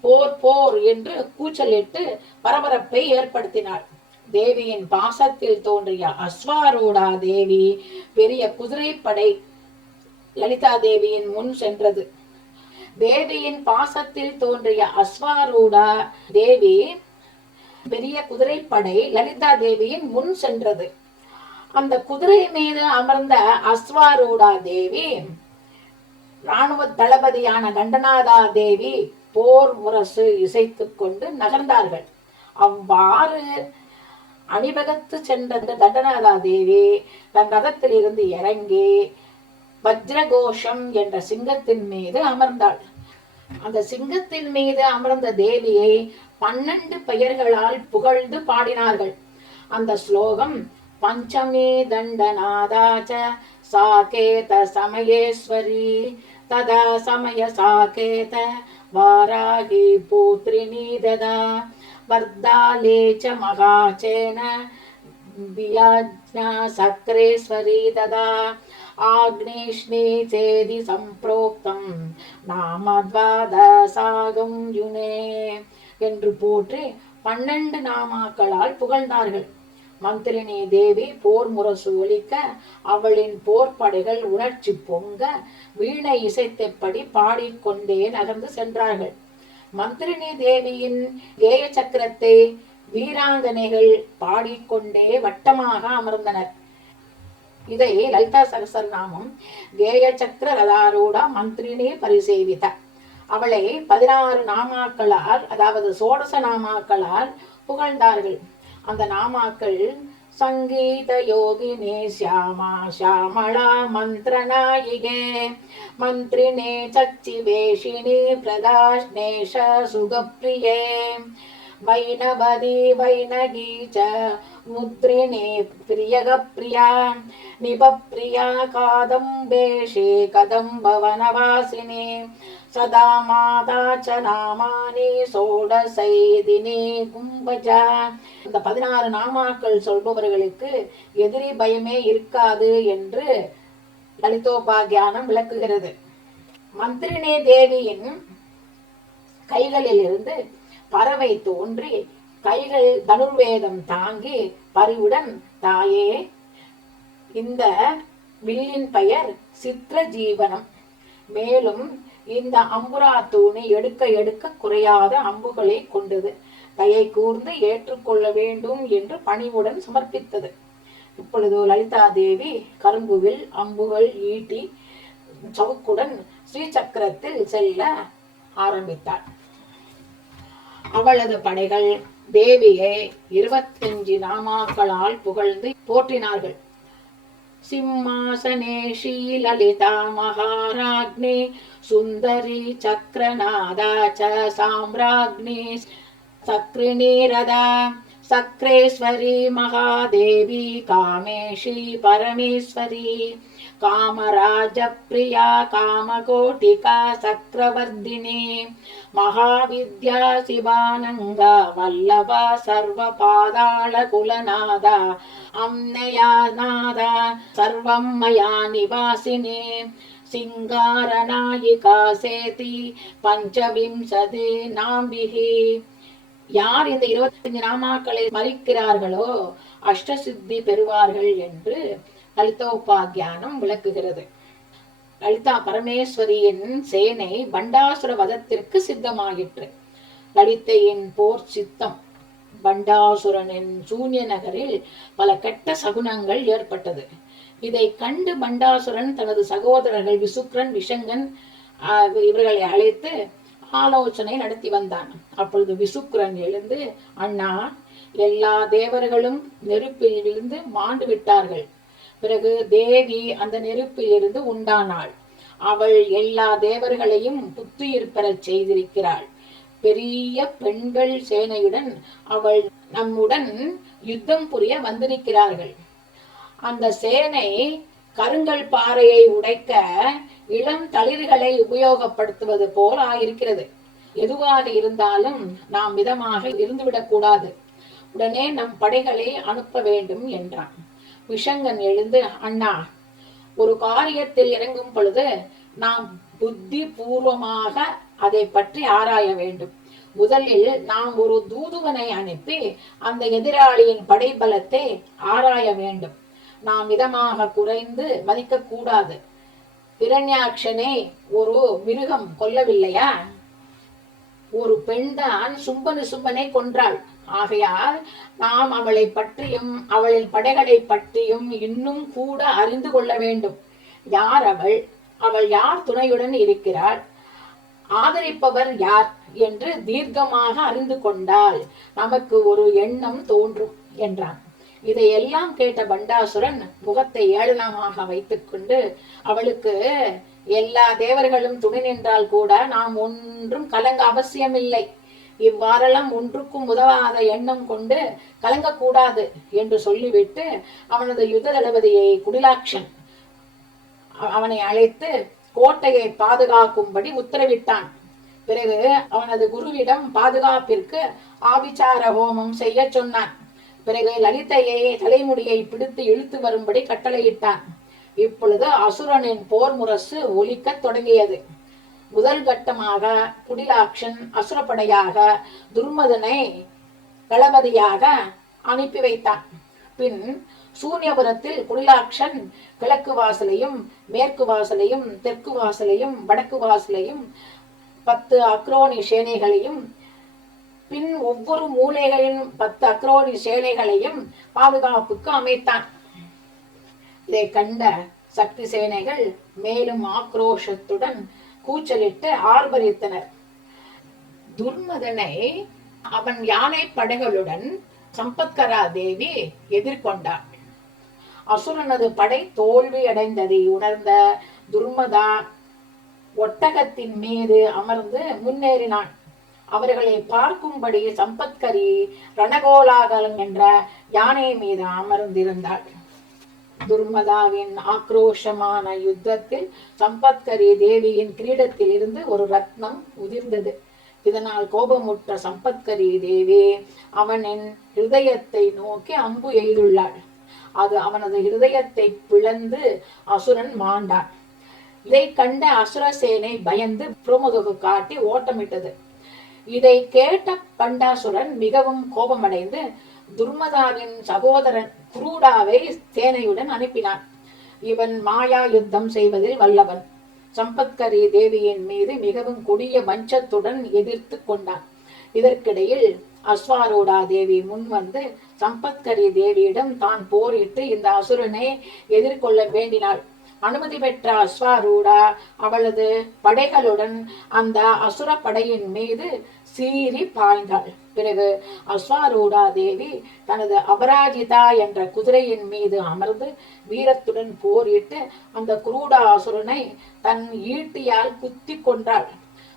போர் போர் என்று கூச்சலிட்டு பரபரப்பை ஏற்படுத்தினாள். தேவியின் பாசத்தில் தோன்றிய அஸ்வாரூடா தேவி பெரிய குதிரைப்படை லலிதா தேவியின் முன் சென்றது. தேவியின் பாசத்தில் தோன்றிய அஸ்வாரூடா தேவி பெரிய குதிரைப்படை லலிதா தேவியின் முன் சென்றது. அந்த குதிரை மீது அமர்ந்த அஸ்வாரூடா தேவி இராணுவ தளபதியான தண்டநாதா தேவி போர் முரசு இசைத்துக் கொண்டு நகர்ந்தார்கள். அவ்வாறு அணிவகுத்து சென்ற தண்டநாதா தேவி தன் ரதத்தில் இருந்து இறங்கி வஜ்ரகோஷம் என்ற சிங்கத்தின் மீது அமர்ந்தாள். அந்த சிங்கத்தின் மீது அமர்ந்த தேவியை 12 பெயர்களால் புகழ்ந்து பாடினார்கள். அந்த ஸ்லோகம் பஞ்சமே தண்டநாதாச்ச சாகேத சமயேஸ்வரி ததா சமய சாகேத வாராகி பூத்ரிணி ததா வர்தாலே ச மகாச்சேன வியாஜ்ஞா சக்ரேஸ்வரி ததா ஆக்னேஷ்ணி சேதி சம்பிரோக்தம் நாமத்வாதசாகம் யுனே என்று போற்றி 12 நாமாக்களால் புகழ்ந்தார்கள். மந்திரினி தேவி போர் முரசு ஒலிக்க அவளின் போர்ப்படைகள் உணர்ச்சி பொங்க வீணை இசைத்தபடி பாடிக்கொண்டே நகர்ந்து சென்றார்கள். மந்திரினி தேவியின் கேய சக்கரத்தை வீராங்கனைகள் பாடிக்கொண்டே வட்டமாக அமர்ந்தனர். இதை லலிதா சகஸ்ரநாமம் கேய சக்கர ரதாரூடா மந்திரினி பரிசேவித. அவளை 16 நாமாக்களால், அதாவது சோடச நாமாக்களால் புகழ்ந்தார்கள். அந்த நாமாக்கள் சங்கீத யோகினே ஷியாமா ஷியாமளா மந்திரநாயிகே மந்திரினே சச்சிவேஷினி பிரதாஷ்ணேஷ சுகப்பிரியே வைணவதி வைனகி ச முத்ரினே பிரியகப்பிரியா நிபப்பிரியா காதம்பேஷே கதம்பவனவாசினி சதா மாதா ச நாமானி சோடசைதினே கும்பஜா. இந்த 16 நாமாக்கள் சொல்பவர்களுக்கு எதிரி பயமே இருக்காது என்று லலிதோபாக்கியானம் விளக்குகிறது. மந்திரினே தேவியின் கைகளில் இருந்து பறவை தோன்றி கைகள் தனுர்வேதம் தாங்கி பரிவுடன், தாயே, இந்த வில்லின் பெயர் சித்திர ஜீவனம், மேலும் இந்த அம்புரா தூணி எடுக்க எடுக்க குறையாத அம்புகளை கொண்டது, தயை கூர்ந்து ஏற்றுக்கொள்ள வேண்டும் என்று பணிவுடன் சமர்ப்பித்தது. இப்பொழுது லலிதா தேவி கரும்புவில் அம்புகள் ஈட்டி சவுக்குடன் ஸ்ரீசக்கரத்தில் செல்ல ஆரம்பித்தாள். அவளது படைகள் தேவியை 25 நாமாக்களால் புகழ்ந்து போற்றினார்கள். சிம்மாசனேஷி லலிதா மகாராஜ்ஞி சுந்தரி சக்கரநாதா ச சாம்ராஜ்ஞி சக்ரிணீரதா சக்ரேஸ்வரி மகாதேவி காமேஷி பரமேஸ்வரி காமராஜ பிரியா காமகோட்டிகா சக்கரவர்தினி மகாவித்யா சிவானங்கா வல்லபா சர்வ பாதாள குலநாதா அம்னயாநாதா சர்வம் மயா நிவாசினே சிங்காரநாயிகா சேதி பஞ்சவிம்சதி நாம்பிகி. யார் இந்த 25 நாமாக்களை மறிக்கிறார்களோ அஷ்டசித்தி பெறுவார்கள் என்று லலிதோபாக்கியானம் விளக்குகிறது. லலிதா பரமேஸ்வரியின் சேனை பண்டாசுர வதத்திற்கு சித்தமாயிற்று. லலிதையின் போர் சித்தம் பண்டாசுரனின் சூன்ய நகரில் பல கெட்ட சகுனங்கள் ஏற்பட்டது. இதை கண்டு பண்டாசுரன் தனது சகோதரர்கள் விசுக்ரன் விஷங்கன் இவர்களை அழைத்து ஆலோசனை நடத்தி வந்தான். அப்பொழுது விசுக்ரன் எழுந்து, அண்ணா, எல்லா தேவர்களும் நெருப்பில் இருந்து மாண்டு விட்டார்கள். பிறகு தேவி அந்த நெருப்பில் இருந்து உண்டானாள். அவள் எல்லா தேவர்களையும் புத்துயிர் பெறச் செய்திருக்கிறாள். பெரிய பெண்கள் சேனையுடன் அவள் நம்முடன் யுத்தம் புரிய வந்திருக்கிறார்கள். அந்த சேனை கருங்கல் பாறையை உடைக்க இளம் தளிர்களை உபயோகப்படுத்துவது போல் ஆயிருக்கிறது. எதுவாக இருந்தாலும் நாம் மிதமாக இருந்துவிடக் கூடாது. உடனே நம் படைகளை அனுப்ப வேண்டும் என்றான். விஷங்கன் எழுந்து, அண்ணா, ஒரு காரியத்தில் இறங்கும் பொழுது நாம் புத்தி பூர்வமாக அதை பற்றி ஆராய வேண்டும். முதலில் நாம் ஒரு தூதுவனை அனுப்பி அந்த எதிராளியின் படைபலத்தை ஆராய வேண்டும். நாம் மிதமாக குறைந்து மதிக்க கூடாது. இரண்யாட்சனை ஒரு மிருகம் கொல்லவில்லையா? ஒரு பெண்தான் சும்பனை கொன்றாள். ஆகையால் நாம் அவளை பற்றியும் அவளின் படைகளை பற்றியும் இன்னும் கூட அறிந்து கொள்ள வேண்டும். யார் அவள்? அவள் யார் துணையுடன் இருக்கிறாள்? ஆதரிப்பவர் யார் என்று தீர்க்கமாக அறிந்து கொண்டால் நமக்கு ஒரு எண்ணம் தோன்றும் என்றான். இதையெல்லாம் கேட்ட பண்டாசுரன் முகத்தை ஏளனமாக வைத்துக் கொண்டு, அவளுக்கு எல்லா தேவர்களும் துணை நின்றால் கூட நாம் ஒன்றும் கலங்க அவசியமில்லை. இவ்வாறெல்லாம் ஒன்றுக்கும் உதவாத எண்ணம் கொண்டு கலங்கக்கூடாது என்று சொல்லிவிட்டு அவனது யுத்த தளபதியை குடிலாட்சன் அவனை அழைத்து கோட்டையை பாதுகாக்கும்படி உத்தரவிட்டான். பிறகு அவனது குருவிடம் பாதுகாப்பிற்கு ஆபிச்சார ஹோமம் செய்ய சொன்னான். பிறகு லலிதையை தலைமுடியை பிடித்து இழுத்து வரும்படி கட்டளையிட்டான். இப்பொழுது அசுரனின் போர் முரசு ஒலிக்க தொடங்கியது. முதல் கட்டமாக குடிலாட்சன் அசுரப்படையாக துர்மதனை தளபதியாக அனுப்பி வைத்தான். பின் சூன்யபுரத்தில் குடிலாட்சன் கிழக்கு வாசலையும் மேற்கு வாசலையும் தெற்கு வாசலையும் வடக்கு வாசலையும் 10 அக்ரோனி சேனைகளையும் பின் ஒவ்வொரு மூலைகளின் 10 அக்ரோனி சேனைகளையும் பாதுகாப்புக்கு அமைத்தான். இதை கண்ட சக்தி சேனைகள் மேலும் ஆக்ரோஷத்துடன் கூச்சலிட்டு ஆர்ப்பரித்தனர். துர்மதனை அவன் யானை படைகளுடன் சம்பத்கரா தேவி எதிர்கொண்டார். அசுரனது படை தோல்வி அடைந்ததை உணர்ந்த துர்மதா ஒட்டகத்தின் மீது அமர்ந்து முன்னேறினான். அவர்களை பார்க்கும்படி சம்பத்கரி ரணகோலாகலம் என்ற யானை மீது அமர்ந்திருந்தாள். துர்மதாவின் ஆக்ரோஷமான யுத்தத்தில் சம்பத்கரி தேவியின் கிரீடத்தில் இருந்து ஒரு ரத்னம் உதிர்ந்தது. இதனால் கோபமுற்ற சம்பத்கரி தேவி அவனின் ஹிருதயத்தை நோக்கி அம்பு எய்துள்ளாள். அது அவனது ஹிருதயத்தை பிளந்து அசுரன் மாண்டான். இதை கண்ட அசுரசேனை பயந்து புறமுதுகு காட்டி ஓட்டமிட்டது. இதை கேட்ட பண்டாசுரன் மிகவும் கோபமடைந்து துர்மதாவின் சகோதரன் குரூடாவை சேனையுடன் அனுப்பினான். இவன் மாயா யுத்தம் செய்வதில் வல்லவன். சம்பத்கரி தேவியின் மீது மிகவும் கொடிய வஞ்சத்துடன் எதிர்த்து கொண்டான். இதற்கிடையில் அஸ்வாரூடா தேவி முன் வந்து சம்பத்கரி தேவியிடம் தான் போரிட்டு இந்த அசுரனை எதிர்கொள்ள வேண்டினாள். அனுமதி பெற்ற அஸ்வாரூடா அவளது படைகளுடன் அந்த அசுர படையின் மீது சீறி பாய்ந்தாள். பிறகு அஸ்வாரூடா தேவி தனது அபராஜிதா என்ற குதிரையின் மீது அமர்ந்து வீரத்துடன் போரிட்டு அந்த குரூடா அசுரனை தன் ஈட்டியால் குத்தி கொன்றாள்.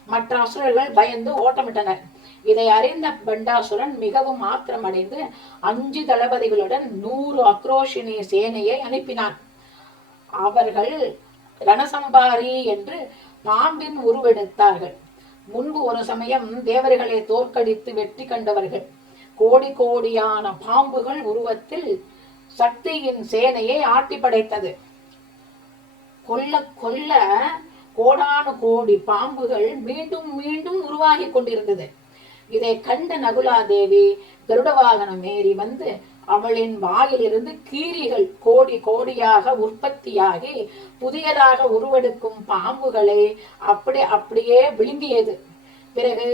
மற்ற அசுரர்கள் பயந்து ஓட்டமிட்டனர். இதை அறிந்த பண்டாசுரன் மிகவும் ஆத்திரமடைந்து 5 தளபதிகளுடன் 100 அக்ரோஷினி சேனையை அனுப்பினான். அவர்கள் ரணசம்பாரி என்று பாம்பின் உருவெடுத்தார்கள். முன்பு ஒரு சமயம் தேவர்களை தோற்கடித்து வெற்றி கண்டவர்கள். கோடி கோடியான பாம்புகள் உருவத்தில் சக்தியின் சேனையை ஆட்டி படைத்தது. கொல்ல கொல்ல கோடானு கோடி பாம்புகள் மீண்டும் மீண்டும் உருவாகி கொண்டிருந்தது. இதை கண்ட நகுலாதேவி கருட வாகனம் ஏறி வந்து அவளின் வாயிலிருந்து கீரிகள் கோடி கோடியாக உற்பத்தியாகி புதியதாக உருவெடுக்கும் பாம்புகளை அப்படியே விழுங்கியது. பிறகு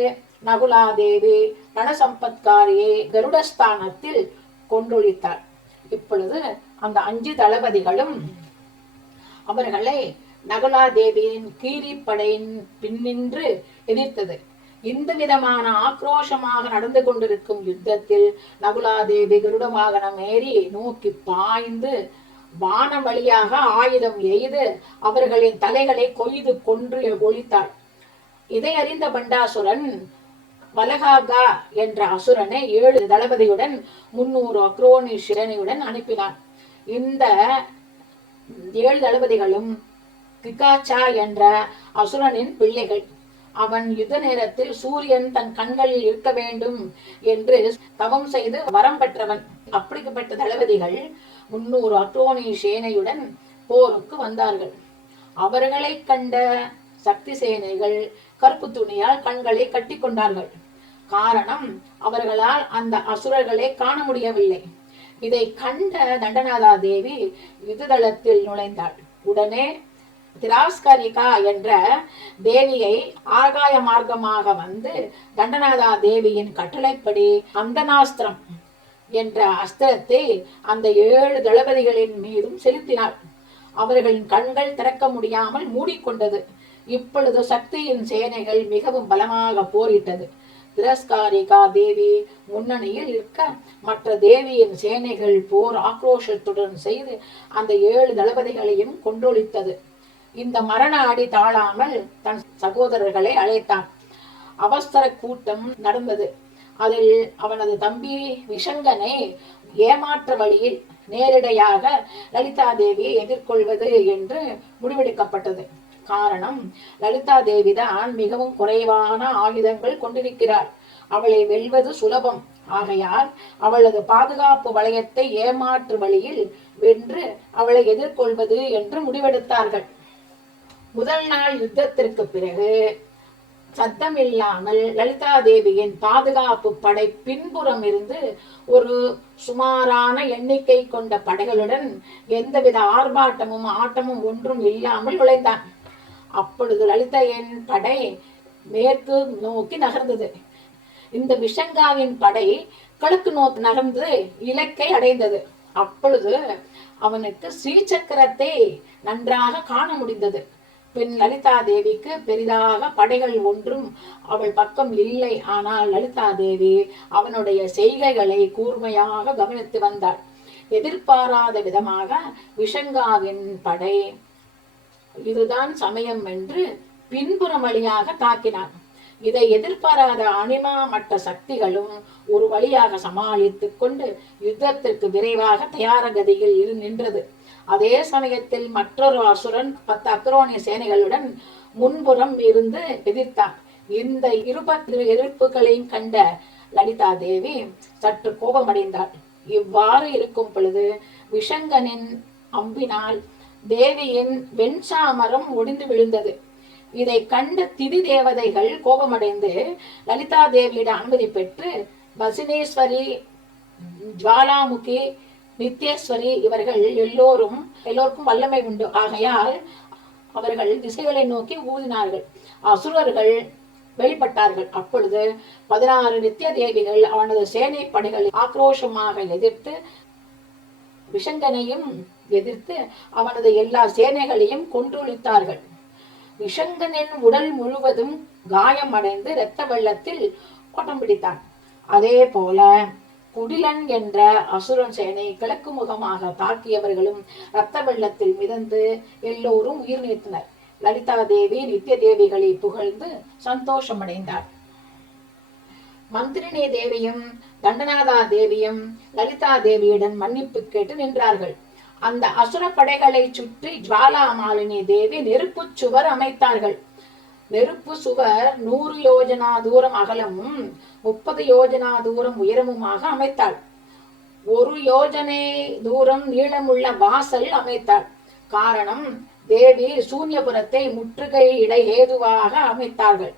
நகுலாதேவி ரணசம்பத்காரியை கருடஸ்தானத்தில் கொன்றொழித்தாள். இப்பொழுது அந்த 5 தளபதிகளும் அவர்களை நகுலாதேவியின் கீரிப்படையின் பின்னின்று எதிர்த்தது. இந்த விதமான ஆக்ரோஷமாக நடந்து கொண்டிருக்கும் யுத்தத்தில் நகுலாதேவி கருட வாகனம் ஏறி நோக்கி பாய்ந்து வானம் வழியாக ஆயுதம் எய்து அவர்களின் தலைகளை கொய்து கொன்று ஒழித்தாள். இதை அறிந்த பண்டாசுரன் வலகாகா என்ற அசுரனை 7 தளபதியுடன் 300 அக்ரோனி சேனையுடன் அனுப்பினான். இந்த 7 தளபதிகளும் கிகாச்சா என்ற அசுரனின் பிள்ளைகள். அவன் யுத்த நேரத்தில் சூரியன் தன் கண்களில் இருக்க வேண்டும் என்று தவம் செய்து வரம் பெற்றவன். அப்படிப்பட்ட தளபதிகள் 300 அக்ரோனி சேனையுடன் போருக்கு வந்தார்கள். அவர்களை கண்ட சக்தி சேனைகள் கருப்பு துணியால் கண்களை கட்டி கொண்டார்கள். காரணம், அவர்களால் அந்த அசுரர்களை காண முடியவில்லை. இதை கண்ட தண்டநாதா தேவி யுத்ததளத்தில் நுழைந்தாள். உடனே திராஸ்கரிகா என்ற தேவியை ஆகாய மார்க்கமாக வந்து தண்டநாதா தேவியின் கட்டளைப்படி அந்தனாஸ்திரம் என்ற அஸ்திரத்தை அந்த 7 தளபதிகளின் மீதும் செலுத்தினாள். அவர்களின் கண்கள் திறக்க முடியாமல் மூடிக்கொண்டது. இப்பொழுது சக்தியின் சேனைகள் மிகவும் பலமாக போரிட்டது. திரஸ்காரிகா தேவி முன்னணியில் இருக்க மற்ற தேவியின் சேனைகள் போர் ஆக்ரோஷத்துடன் செய்து அந்த 7 தளபதிகளையும் கொன்றொழித்தது. இந்த மரண அடி தாழாமல் தன் சகோதரர்களை அழைத்தான். அவசர கூட்டம் நடந்தது. அதில் அவனது தம்பி விஷங்கனை ஏமாற்ற வழியில் நேரிடையாக லலிதா தேவியை எதிர்கொள்வது என்று முடிவெடுக்கப்பட்டது. காரணம், லலிதா தேவிதான் மிகவும் குறைவான ஆயுதங்கள் கொண்டிருக்கிறாள். அவளை வெல்வது சுலபம். ஆகையால் அவளது பாதுகாப்பு வளையத்தை ஏமாற்று வழியில் வென்று அவளை எதிர்கொள்வது என்று முடிவெடுத்தார்கள். முதல் நாள் யுத்தத்திற்கு பிறகு சத்தம் இல்லாமல் லலிதா தேவியின் பாதுகாப்பு படை பின்புறம் இருந்து ஒரு சுமாரான எண்ணிக்கை கொண்ட படைகளுடன் எந்தவித ஆர்ப்பாட்டமும் ஆட்டமும் ஒன்றும் இல்லாமல் நுழைந்தான். அப்பொழுது லலிதையின் படை மேற்கு நோக்கி நகர்ந்தது. இந்த விஷங்காவின் படை கிழக்கு நோக்கி நகர்ந்து இலக்கை அடைந்தது. அப்பொழுது அவனுக்கு ஸ்ரீசக்கரத்தை நன்றாக காண முடிந்தது. பின் லலிதா தேவிக்கு பெரிதாக படைகள் ஒன்றும் அவள் பக்கம் இல்லை. ஆனால் லலிதா தேவி அவனுடைய செய்கைகளை கூர்மையாக கவனித்து வந்தாள். எதிர்பாராத விதமாக விஷங்காவின் படை இதுதான் சமயம் என்று பின்புறம் வழியாக தாக்கினான். இதை எதிர்பாராத அனிமா மற்ற சக்திகளும் ஒரு வழியாக சமாளித்துக் கொண்டு யுத்தத்திற்கு விரைவாக தயாரகதியில் நின்றது. அதே சமயத்தில் மற்றொரு அசுரன் 10 அக்ரோனிய சேனைகளுடன் முன்புறம் இருந்து எதிர்த்தான். இந்த எதிர்ப்புகளையும் கண்ட லலிதா தேவி சற்று கோபமடைந்தாள். இவ்வாறு இருக்கும் பொழுது விஷங்கனின் அம்பினால் தேவியின் வெண்சாமரம் ஒடிந்து விழுந்தது. இதை கண்ட திதி தேவதைகள் கோபமடைந்து லலிதா தேவியிடம் அனுமதி பெற்று பசினேஸ்வரி, ஜுவாலாமுகி, நித்யேஸ்வரி இவர்கள் எல்லோருக்கும் வல்லமை உண்டு. ஆகையால் அவர்கள் திசைகளை நோக்கி ஊதினார்கள். அசுரர்கள் வெளிப்பட்டார்கள். அப்பொழுது 16 நித்திய தேவிகள் அவனது சேனை படைகளை ஆக்ரோஷமாக எதிர்த்து விஷங்கனையும் எதிர்த்து அவனது எல்லா சேனைகளையும் கொன்றொழித்தார்கள். விஷங்கனின் உடல் முழுவதும் காயமடைந்து இரத்த வெள்ளத்தில் ஓட்டம் பிடித்தான். அதே போல குடிலன் என்ற அசுரன் சேனை கிழக்கு முகமாக தாக்கியவர்களும் இரத்த வெள்ளத்தில் மிதந்து எல்லோரும் உயிர் நீத்தனர். லலிதா தேவி நித்திய தேவிகளை புகழ்ந்து சந்தோஷமடைந்தார். மந்திரினி தேவியும் தண்டநாதா தேவியும் லலிதா தேவியுடன் மன்னிப்பு கேட்டு நின்றார்கள். அந்த அசுர படைகளை சுற்றி ஜுவாலா மாலினி தேவி நெருப்பு சுவர் அமைத்தார்கள். நெருப்பு சுவர் 100 யோஜனா தூரம் அகலமும் 30 யோஜனா தூரம் உயரமுமாக அமைத்தாள். 1 யோஜனை தூரம் நீளமுள்ள வாசல் அமைத்தாள். காரணம், தேவி சூன்யபுரத்தை முற்றுகையிட ஏதுவாக அமைத்தார்கள்.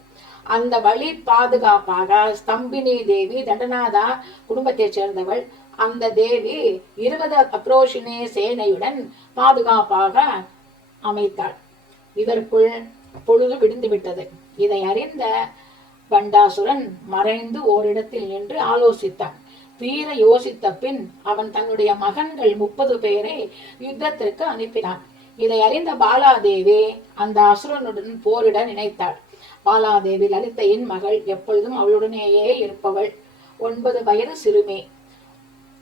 அந்த வழி பாதுகாப்பாக ஸ்தம்பினி தேவி தண்டநாதா குடும்பத்தைச் சேர்ந்தவள். அந்த தேவி 20 அக்ரோஷினி சேனையுடன் பாதுகாப்பாக அமைத்தாள். இதற்குள் பொழுது விடிந்து விட்டது. இதை அறிந்த பண்டாசுரன் மறைந்து ஓரிடத்தில் நின்று ஆலோசித்தான். தீர யோசித்த பின் அவன் தன்னுடைய மகன்கள் 30 பேரை யுத்தத்திற்கு அனுப்பினான். இதை அறிந்த பாலாதேவி அந்த அசுரனுடன் போரிட நினைத்தாள். பாலாதேவி லலிதையின் மகள், எப்பொழுதும் அவளுடனேயே இருப்பவள். 9 வயது சிறுமி.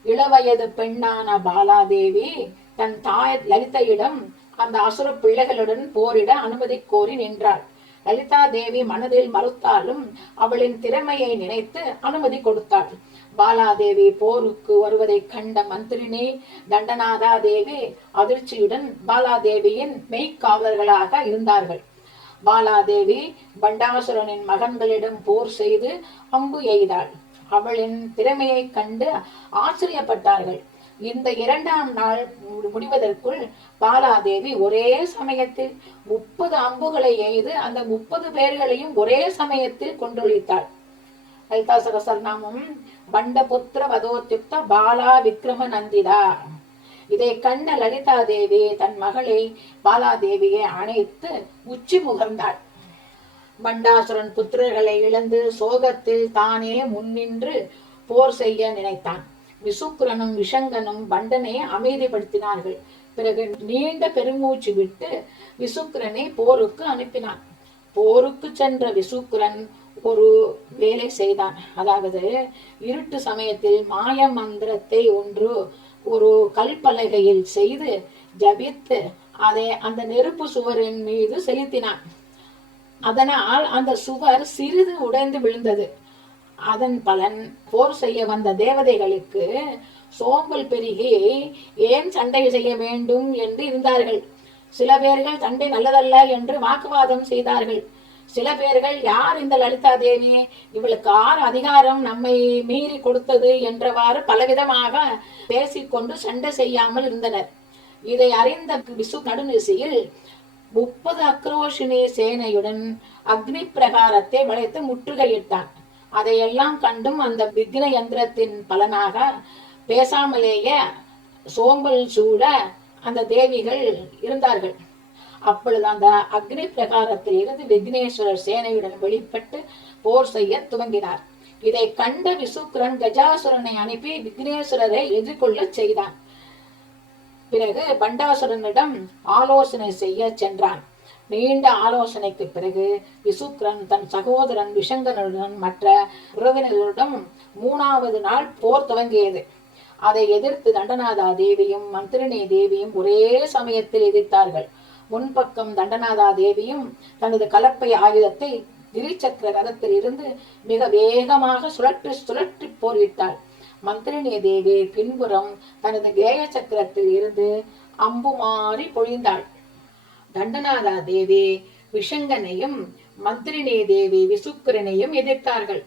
இளவயது பெண்ணான பாலாதேவி தன் தாய் லலிதையிடம் அந்த அசுர பிள்ளைகளுடன் போரிட அனுமதி கோரி நின்றாள். லலிதா தேவி மனதில் மறுத்தாலும் அவளின் திறமையை நினைத்து அனுமதி கொடுத்தாள். பாலாதேவி போருக்கு வருவதை கண்ட மந்திரினி தண்டநாதா தேவி அதிர்ச்சியுடன் பாலாதேவியின் மெய்க்காவலர்களாக இருந்தார்கள். பாலாதேவி பண்டாசுரனின் மகன்களிடம் போர் செய்து அம்பு எய்தாள். அவளின் திறமையை கண்டு ஆச்சரியப்பட்டார்கள். இந்த 2ஆம் நாள் முடிவதற்குள் பாலாதேவி ஒரே சமயத்தில் 30 அம்புகளை எய்து அந்த 30 பேர்களையும் ஒரே சமயத்தில் கொன்றொழித்தாள். லலிதா சகஸ்ரநாமம் பண்டபுத்திர வதோத்யுக்த பாலா விக்ரம நந்திதா. இதை கண்ட லலிதா தேவி தன் மகளை பாலாதேவியை அணைத்து உச்சி முகர்ந்தாள். பண்டாசுரன் புத்திரர்களை இழந்து சோகத்தில் தானே முன்னின்று போர் செய்ய நினைத்தான். விசுக்குரனும் விஷங்கனும் பண்டனை அமைதிப்படுத்தினார்கள். பிறகு நீண்ட பெருமூச்சு விட்டு விசுக்குரனை போருக்கு அனுப்பினான். போருக்கு சென்ற விசுக்குரன் ஒரு வேலை செய்தான். அதாவது இருட்டு சமயத்தில் மாய மந்திரத்தை ஒரு கல்பலகையில் செய்து ஜபித்து அதை அந்த நெருப்பு சுவரின் மீது செலுத்தினான். அதனால் அந்த சுவர் சிறிது உடைந்து விழுந்தது. அதன் பலன் போர் செய்ய வந்த தேவதைகளுக்கு சோம்பல் பெருகி ஏன் சண்டை செய்ய வேண்டும் என்று இருந்தார்கள். சில பேர்கள் சண்டை நல்லதல்ல என்று வாக்குவாதம் செய்தார்கள். சில பேர்கள், யார் இந்த லலிதா தேவி, இவளுக்கு ஆறு அதிகாரம் நம்மை மீறி கொடுத்தது என்றவாறு பலவிதமாக பேசிக்கொண்டு சண்டை செய்யாமல் இருந்தனர். இதை அறிந்த விசு நடுநிசையில் 30 அக்ரோஷினி சேனையுடன் அக்னி பிரகாரத்தை வளைத்து முற்றுகையிட்டான். அதையெல்லாம் கண்டும் அந்த விக்ன யந்திரத்தின் பலனாக பேசாமலேயே சோம்பல் சூட அந்த தேவிகள் இருந்தார்கள். அப்பொழுது அந்த அக்னி பிரகாரத்தில் இருந்து விக்னேஸ்வரர் சேனையுடன் வெளிப்பட்டு போர் செய்ய துவங்கினார். இதை கண்ட விசுக்கிரன் கஜாசுரனை அனுப்பி விக்னேஸ்வரரை எதிர்கொள்ள செய்தான். பிறகு பண்டாசுரனிடம் ஆலோசனை செய்ய சென்றான். நீண்ட ஆலோசனைக்கு பிறகு விசுக்கிரன் தன் சகோதரன் விஷங்கனுடன் மற்ற உறவினர்களுடன் 3வது நாள் போர் துவங்கியது. அதை எதிர்த்து தண்டநாதா தேவியும் மந்திரினி தேவியும் ஒரே சமயத்தில் எதிர்த்தார்கள். முன்பக்கம் தண்டநாதா தேவியும் தனது கலப்பை ஆயுதத்தை கிரிச்சக்கர ரதத்தில் இருந்து மிக வேகமாக சுழற்றி சுழற்றி போரிட்டாள். மந்திரினி தேவி பின்புறம் தனது கேய சக்கரத்தில் இருந்து அம்பு மாறி பொழிந்தாள். தண்டநாதா தேவி விஷங்கனையும் மந்திரினி தேவி விசுக்கரனையும் எதிர்த்தார்கள்.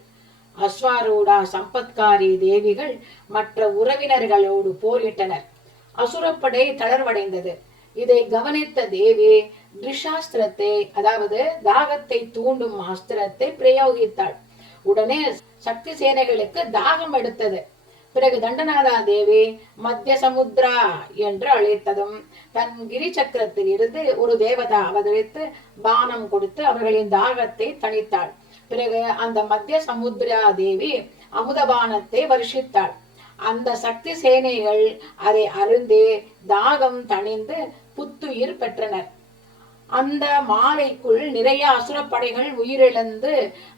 அஸ்வாரூடா சம்பத்காரி தேவிகள் மற்ற உறவினர்களோடு போரிட்டனர். அசுரப்படை தளர்வடைந்தது. இதை கவனித்த தேவி திரிஷாஸ்திரத்தை, அதாவது தாகத்தை தூண்டும் அஸ்திரத்தை பிரயோகித்தாள். உடனே சக்தி சேனைகளுக்கு தாகம் எடுத்தது. பிறகு தண்டநாதா தேவி மத்திய சமுத்ரா என்று அழைத்ததும் தன் கிரி சக்கரத்தில் இருந்து ஒரு தேவதா அவதரித்து பானம் கொடுத்து அவர்களின் தாகத்தை தணித்தாள். பிறகு அந்த மத்திய சமுத்ரா தேவி அமுதபானத்தை வருஷித்தாள். அந்த சக்தி சேனைகள் அதை அருந்தே தாகம் தணிந்து புத்துயிர் பெற்றனர். அந்த மாலைக்குள் நிறைய அசுரப்படைகள் உயிரிழந்து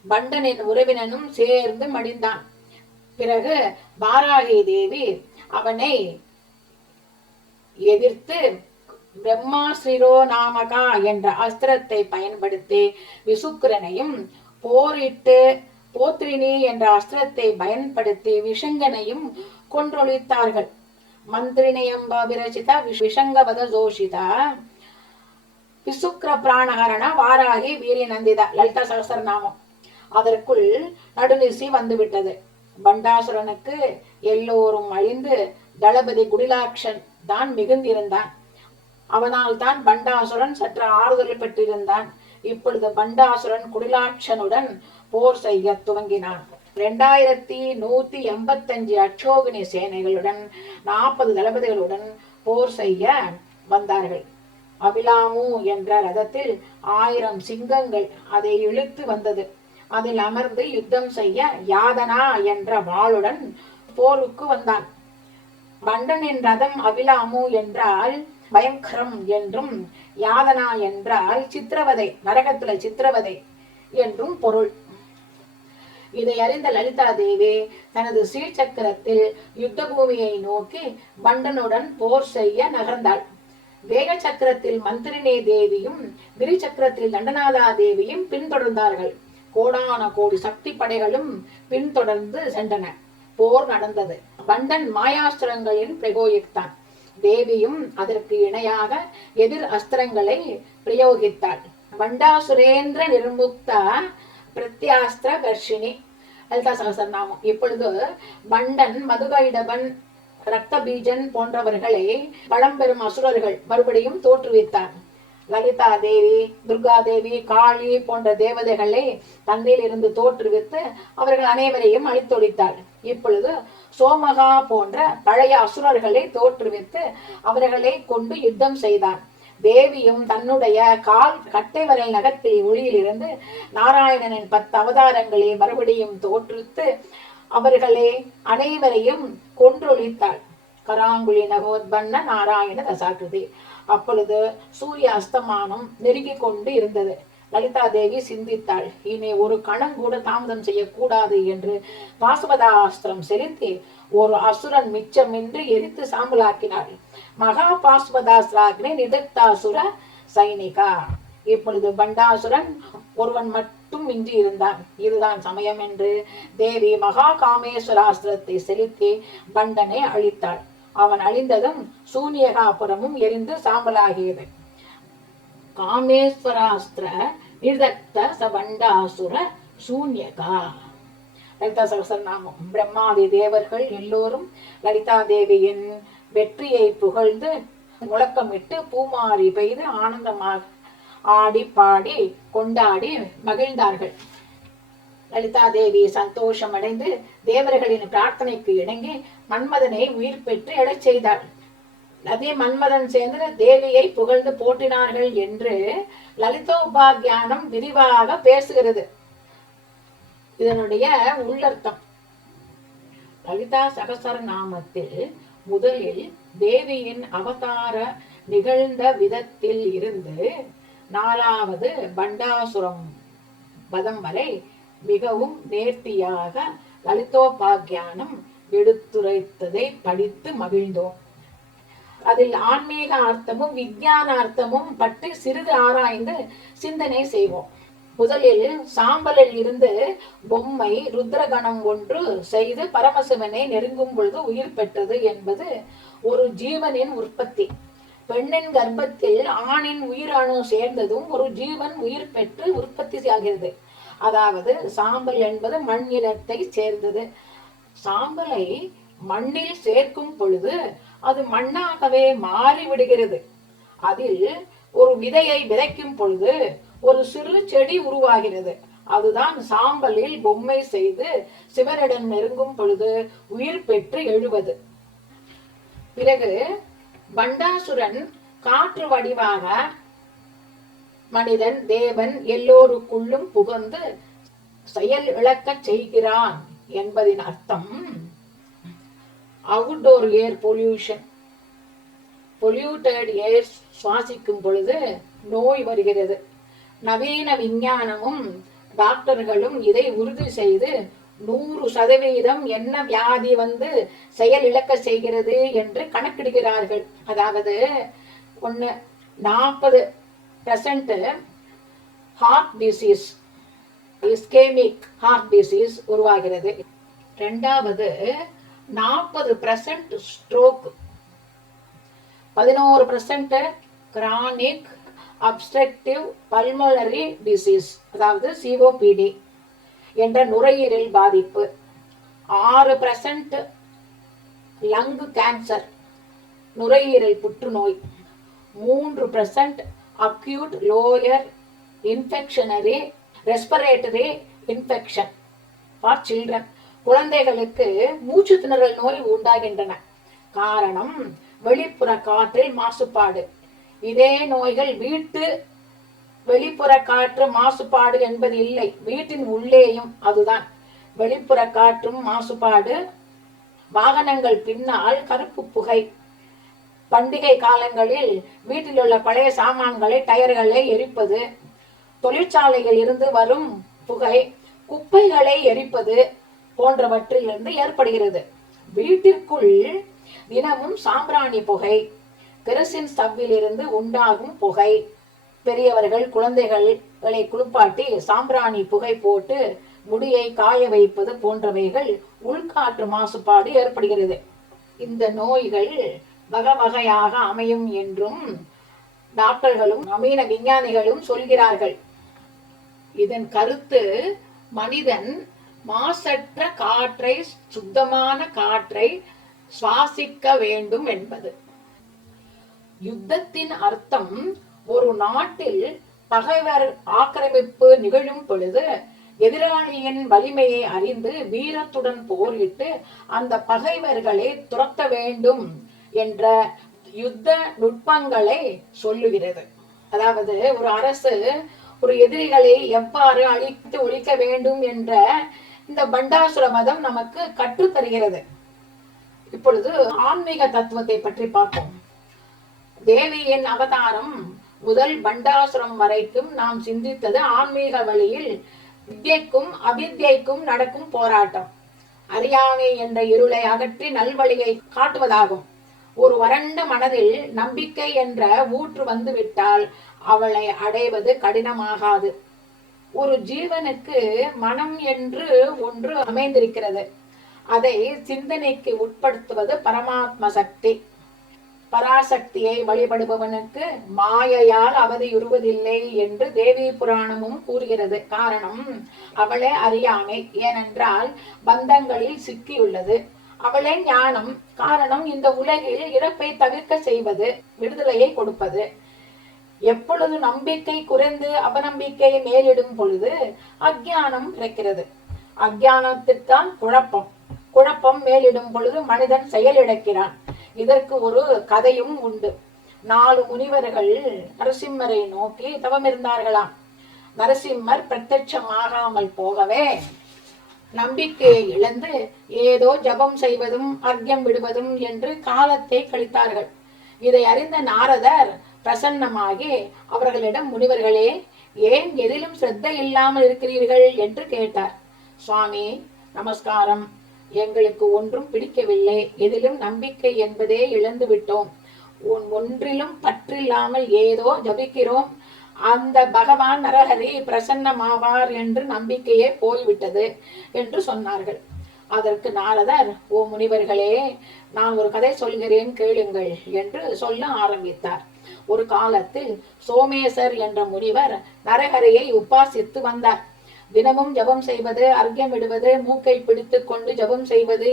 பண்டனின் உறவினனும் சேர்ந்து மடிந்தான். பிறகு பாராகி தேவி அவனை எதிர்த்து பிரம்மாஸ்ரீரோ நாமகா என்ற அஸ்திரத்தை பயன்படுத்தி விசுக்கரனையும் போரிட்டு போத்ரினி என்ற அஸ்திரத்தை பயன்படுத்தி விஷங்கனையும் கொன்றொழித்தார்கள். மந்திரிணியம்ப விரச்சித விஷங்கவத ஜோஷிதா விசுக்ர பிராணஹரண வாராகி வீரி நந்திதா லலிதா சகஸ்ரநாமம். அதற்குள் நடுநிசி வந்துவிட்டது. பண்டாசுரனுக்கு எல்லோரும் அழிந்து தளபதி குடிலாட்சன் தான் மிகுந்திருந்தான். அவனால் தான் பண்டாசுரன் சற்று ஆறுதல் பெற்றிருந்தான். இப்பொழுது பண்டாசுரன் குடிலாட்சனுடன் போர் செய்ய துவங்கினான். 2185 அச்சோகினி சேனைகளுடன் 40 தளபதிகளுடன் போர் செய்ய வந்தார்கள். அபிலாமு என்ற ரதத்தில் 1000 சிங்கங்கள் அதை இழுத்து வந்தது. அதில் அமர்ந்து யுத்தம் செய்ய யாதனா என்ற வாளுடன் போருக்கு வந்தான். பண்டனின் ரதம் அபிலாமு என்றால் பயங்கரம் என்றும், யாதனா என்றால் சித்திரவதை, நரகத்துல சித்திரவதை என்றும் பொருள். இதை அறிந்த லலிதா தேவி தனது சீர்சக்கரத்தில் யுத்த பூமியை நோக்கி பண்டனுடன் போர் செய்ய நகர்ந்தாள். வேக சக்கரத்தில் மந்திரினி தேவியும் கிரி சக்கரத்தில் தண்டநாதா தேவியும் பின்தொடர்ந்தார்கள். கோடான கோடி சக்தி படைகளும் பின்தொடர்ந்து சென்றன. போர் நடந்தது. பண்டன் மாயாஸ்திரங்களின் பிரயோகித்தான். தேவியும் அதற்கு இணையாக எதிர் அஸ்திரங்களை பிரயோகித்தாள். பண்டாசுரேந்திர நிர்முக்தா பிரத்யாஸ்திர வர்ஷினி லலிதா சகஸ்ரநாமம். இப்பொழுது பண்டன், மதுகைடபன், ரத்த பீஜன் போன்றவர்களை பழம்பெரும் அசுரர்கள் மறுபடியும் தோற்றுவித்தார். லலிதா தேவி, துர்கா தேவி, காளி போன்ற தேவதைகளை தந்தையில் இருந்து தோற்றுவித்து அவர்கள் அனைவரையும் அழித்தொழித்தாள். இப்பொழுது சோமகா போன்ற பழைய அசுரர்களை தோற்றுவித்து அவர்களை கொண்டு யுத்தம் செய்தார். தேவியும் தன்னுடைய கால் கட்டை வரல் நகத்தில் ஒளியில் இருந்து நாராயணனின் 10 அவதாரங்களை மறுபடியும் தோற்றுவித்து அவர்களை அனைவரையும் கொன்றொழித்தாள். கராங்குழி நகோத்பன்ன நாராயண தசாகிருதி. அப்பொழுது சூரிய அஸ்தமானம் நெருங்கி கொண்டு இருந்தது. லலிதா தேவி சிந்தித்தாள். இனி ஒரு கணம் கூட தாமதம் செய்யக்கூடாது என்று பாசுபதாஸ்திரம் செலுத்தி ஒரு அசுரன் மிச்சமின்றி எரித்து சாம்பலாக்கினாள். மகா பாசுபதாஸ்திராக்னி நிதக்தாசுர சைனிகா. இப்பொழுது பண்டாசுரன் ஒருவன் மட்டும் மிஞ்சி இருந்தான். இதுதான் சமயம் என்று தேவி மகா காமேஸ்வராஸ்திரத்தை செலுத்தி பண்டனை அழித்தாள். அவன் அழிந்ததும் சூன்யகாபுரமும் எரிந்து சாம்பலாகியது. காமேஸ்வராஸ்திர நிர்தக்த சபண்டாசுர சூன்யகா. லலிதா சகஸ்ரநாமம். பிரம்மாதி தேவர்கள் எல்லோரும் லலிதா தேவியின் வெற்றியை புகழ்ந்து முழக்கமிட்டு பூமாரி பெய்து ஆனந்தமாக ஆடி பாடி கொண்டாடி மகிழ்ந்தார்கள். லலிதா தேவி சந்தோஷம் அடைந்து தேவர்களின் பிரார்த்தனைக்கு இணங்கி மன்மதனை உயிர் பெற்று எழச் செய்தாள். அதே மன்மதன் சேர்ந்து தேவியை புகழ்ந்து போற்றினார்கள் என்று லலிதோபாக்கியானம் விரிவாக பேசுகிறது. இதனுடைய உள்ளர்த்தம், லலிதா சகஸ்ரநாமத்தில் முதலில் தேவியின் அவதார நிகழ்ந்த விதத்தில் இருந்து 4வது பண்டாசுரம் வதம் வரை மிகவும் நேர்த்தியாக லலிதோபாக்கியானம் எடுத்துரைத்ததை படித்து மகிழ்ந்தோம். அதில் ஆன்மீக அர்த்தமும் விஞ்ஞான அர்த்தமும் பற்றி சிறிது ஆராய்ந்து சிந்தனை செய்வோம். முதலில் சாம்பலில் இருந்து பொம்மை ருத்ரகணம் ஒன்று செய்து பரமசிவனை நெருங்கும் பொழுது உயிர் பெற்றது என்பது ஒரு ஜீவனின் உற்பத்தி. பெண்ணின் கர்ப்பத்தில் ஆணின் உயிரணு சேர்ந்ததும் ஒரு ஜீவன் உயிர் பெற்று உற்பத்தி ஆகிறது. அதாவது சாம்பல் என்பது மண் இனத்தை சேர்ந்தது. சாம்பலை மண்ணில் சேர்க்கும் பொழுது அது மண்ணாகவே மாறிவிடுகிறது. அதில் ஒரு விதையை விதைக்கும் பொழுது ஒரு சிறு செடி உருவாகிறது. அதுதான் சாம்பலில் பொம்மை செய்து சிவனிடம் நெருங்கும் பொழுது உயிர் பெற்று எழுவது. பிறகு பண்டாசுரன் காற்று வடிவாக மனிதன் தேவன் எல்லோருக்குள்ளும் புகுந்து செயல் இழக்க செய்கிறான் என்பதின் அர்த்தம் அவுட்டோர் ஏர் பொல்யூஷன். பொல்யூட்டட் ஏர் சுவாசிக்கும் பொழுது நோய் வருகிறது. நவீன விஞ்ஞானமும் டாக்டர்களும் இதை உறுதி செய்து 100% என்ன வியாதி வந்து செயல் இழக்க செய்கிறது என்று கணக்கிடுகிறார்கள். அதாவது 40% heart disease, ischemic heart disease உருவாகிறது. இரண்டாவது 40% stroke, 11% chronic obstructive pulmonary disease, அதாவது சிஓபிடி என்ற நுரையீரல் பாதிப்பு, 6% லங் கேன்சர், நுரையீரல் புற்றுநோய், 3% acute lower infectionary respiratory infection for children. குழந்தைகளுக்கு மூச்சு திணறல் நோய் உண்டாகின்றன. காரணம் வெளிப்புற காற்றில் மாசுபாடு. இதே நோய்கள் வீட்டு வெளிப்புற காற்று மாசுபாடு என்பது இல்லை, வீட்டின் உள்ளேயும் அதுதான். வெளிப்புற காற்றும் மாசுபாடு, வாகனங்கள் பின்னால் கருப்பு புகை, பண்டிகை காலங்களில் வீட்டில் உள்ள பழைய சாமான்களை டயர்களை எரிப்பது, தொழிற்சாலையில் இருந்து வரும் புகை, குப்பைகளை எரிப்பது போன்றவற்றிலிருந்து ஏற்படுகிறது. வீட்டிற்குள் தினமும் சாம்பிராணி புகை, கெரசின் ஸ்டவ்வில் இருந்து உண்டாகும் புகை, பெரியவர்கள் குழந்தைகளை குளிப்பாட்டி சாம்பிராணி புகை போட்டு முடியை காய வைப்பது போன்றவைகள் உள்காற்று மாசுபாடு ஏற்படுகிறது. இந்த நோய்கள் வகை வகையாக அமையும் என்றும் டாக்டர்களும் நவீன விஞ்ஞானிகளும் சொல்கிறார்கள். இதன் கருத்து மனிதன் மாசற்ற காற்றை, சுத்தமான காற்றை சுவாசிக்க வேண்டும் என்பது. யுத்தத்தின் அர்த்தம் ஒரு நாட்டில் பகைவர் ஆக்கிரமிப்பு நிகழும் பொழுது எதிராளியின் வலிமையை அறிந்து வீரத்துடன் போரிட்டு அந்த பகைவர்களை துரத்த வேண்டும் என்ற யுத்த நுட்பங்களை சொல்லுகிறது. அதாவது ஒரு அரசு ஒரு எதிரிகளை எவ்வாறு அழித்து ஒழிக்க வேண்டும் என்ற இந்த பண்டாசுர மதம் நமக்கு கற்றுத்தருகிறது. இப்பொழுது ஆன்மீக தத்துவத்தை பற்றி பார்ப்போம். தேவியின் அவதாரம் முதல் பண்டாசுரம் வரைக்கும் நாம் சிந்தித்தது ஆன்மீக வழியில் வித்யைக்கும் அவித்யைக்கும் நடக்கும் போராட்டம். அறியாமை என்ற இருளை அகற்றி நல்வழியை காட்டுவதாகும். ஒரு வறண்ட மனதில் நம்பிக்கை என்ற ஊற்று வந்துவிட்டால் அவளை அடைவது கடினமாகாது. ஒரு ஜீவனுக்கு மனம் என்று ஒன்று அமைந்திருக்கிறது. அதை சிந்தனைக்கு உட்படுத்துவது பரமாத்ம சக்தி. பராசக்தியை வழிபடுபவனுக்கு மாயையால் அவதியுறுவதில்லை என்று தேவி புராணமும் கூறுகிறது. காரணம் அவளே அறியாமை, ஏனென்றால் பந்தங்களில் சிக்கியுள்ளது. அவளே ஞானம், காரணம் இந்த உலகில் இறப்பை தவிர்க்க செய்வது, விடுதலையை கொடுப்பது. எப்பொழுது நம்பிக்கை குறைந்து அபநம்பிக்கை மேலிடும் பொழுது அஞ்ஞானம் கிடைக்கிறது. அஞ்ஞானத்திற்கான் குழப்பம், குழப்பம் மேலிடும் பொழுது மனிதன் செயலிழக்கிறான். இதற்கு ஒரு கதையும் உண்டு. 4 முனிவர்கள் நரசிம்மரை நோக்கி தவம் இருந்தார்களாம். நரசிம்மர் பிரத்யட்சமாகாமல் போகவே நம்பிக்கையை இழந்து ஏதோ ஜபம் செய்வதும் அர்க்கியம் விடுவதும் என்று காலத்தை கழித்தார்கள். இதை அறிந்த நாரதர் பிரசன்னமாகி அவர்களிடம், முனிவர்களே, ஏன் எதிலும் சிரத்தை இல்லாமல் இருக்கிறீர்கள் என்று கேட்டார். சுவாமி, நமஸ்காரம். எங்களுக்கு ஒன்றும் பிடிக்கவில்லை. எதிலும் நம்பிக்கை என்பதே இழந்து விட்டோம். ஒன்றிலும் பற்றில்லாமல் ஏதோ ஜபிக்கிறோம். அந்த பகவான் நரஹரி பிரசன்னமாவார் என்று நம்பிக்கையே போய்விட்டது என்று சொன்னார்கள். அதற்கு நாரதர், ஓ முனிவர்களே, நான் ஒரு கதை சொல்கிறேன் கேளுங்கள் என்று சொல்ல ஆரம்பித்தார். ஒரு காலத்தில் சோமேசர் என்ற முனிவர் நரஹரியை உபாசித்து வந்தார். தினமும் ஜபம் செய்வது, அர்க்கியம் இடுவது, மூக்கை பிடித்து கொண்டு ஜபம் செய்வது,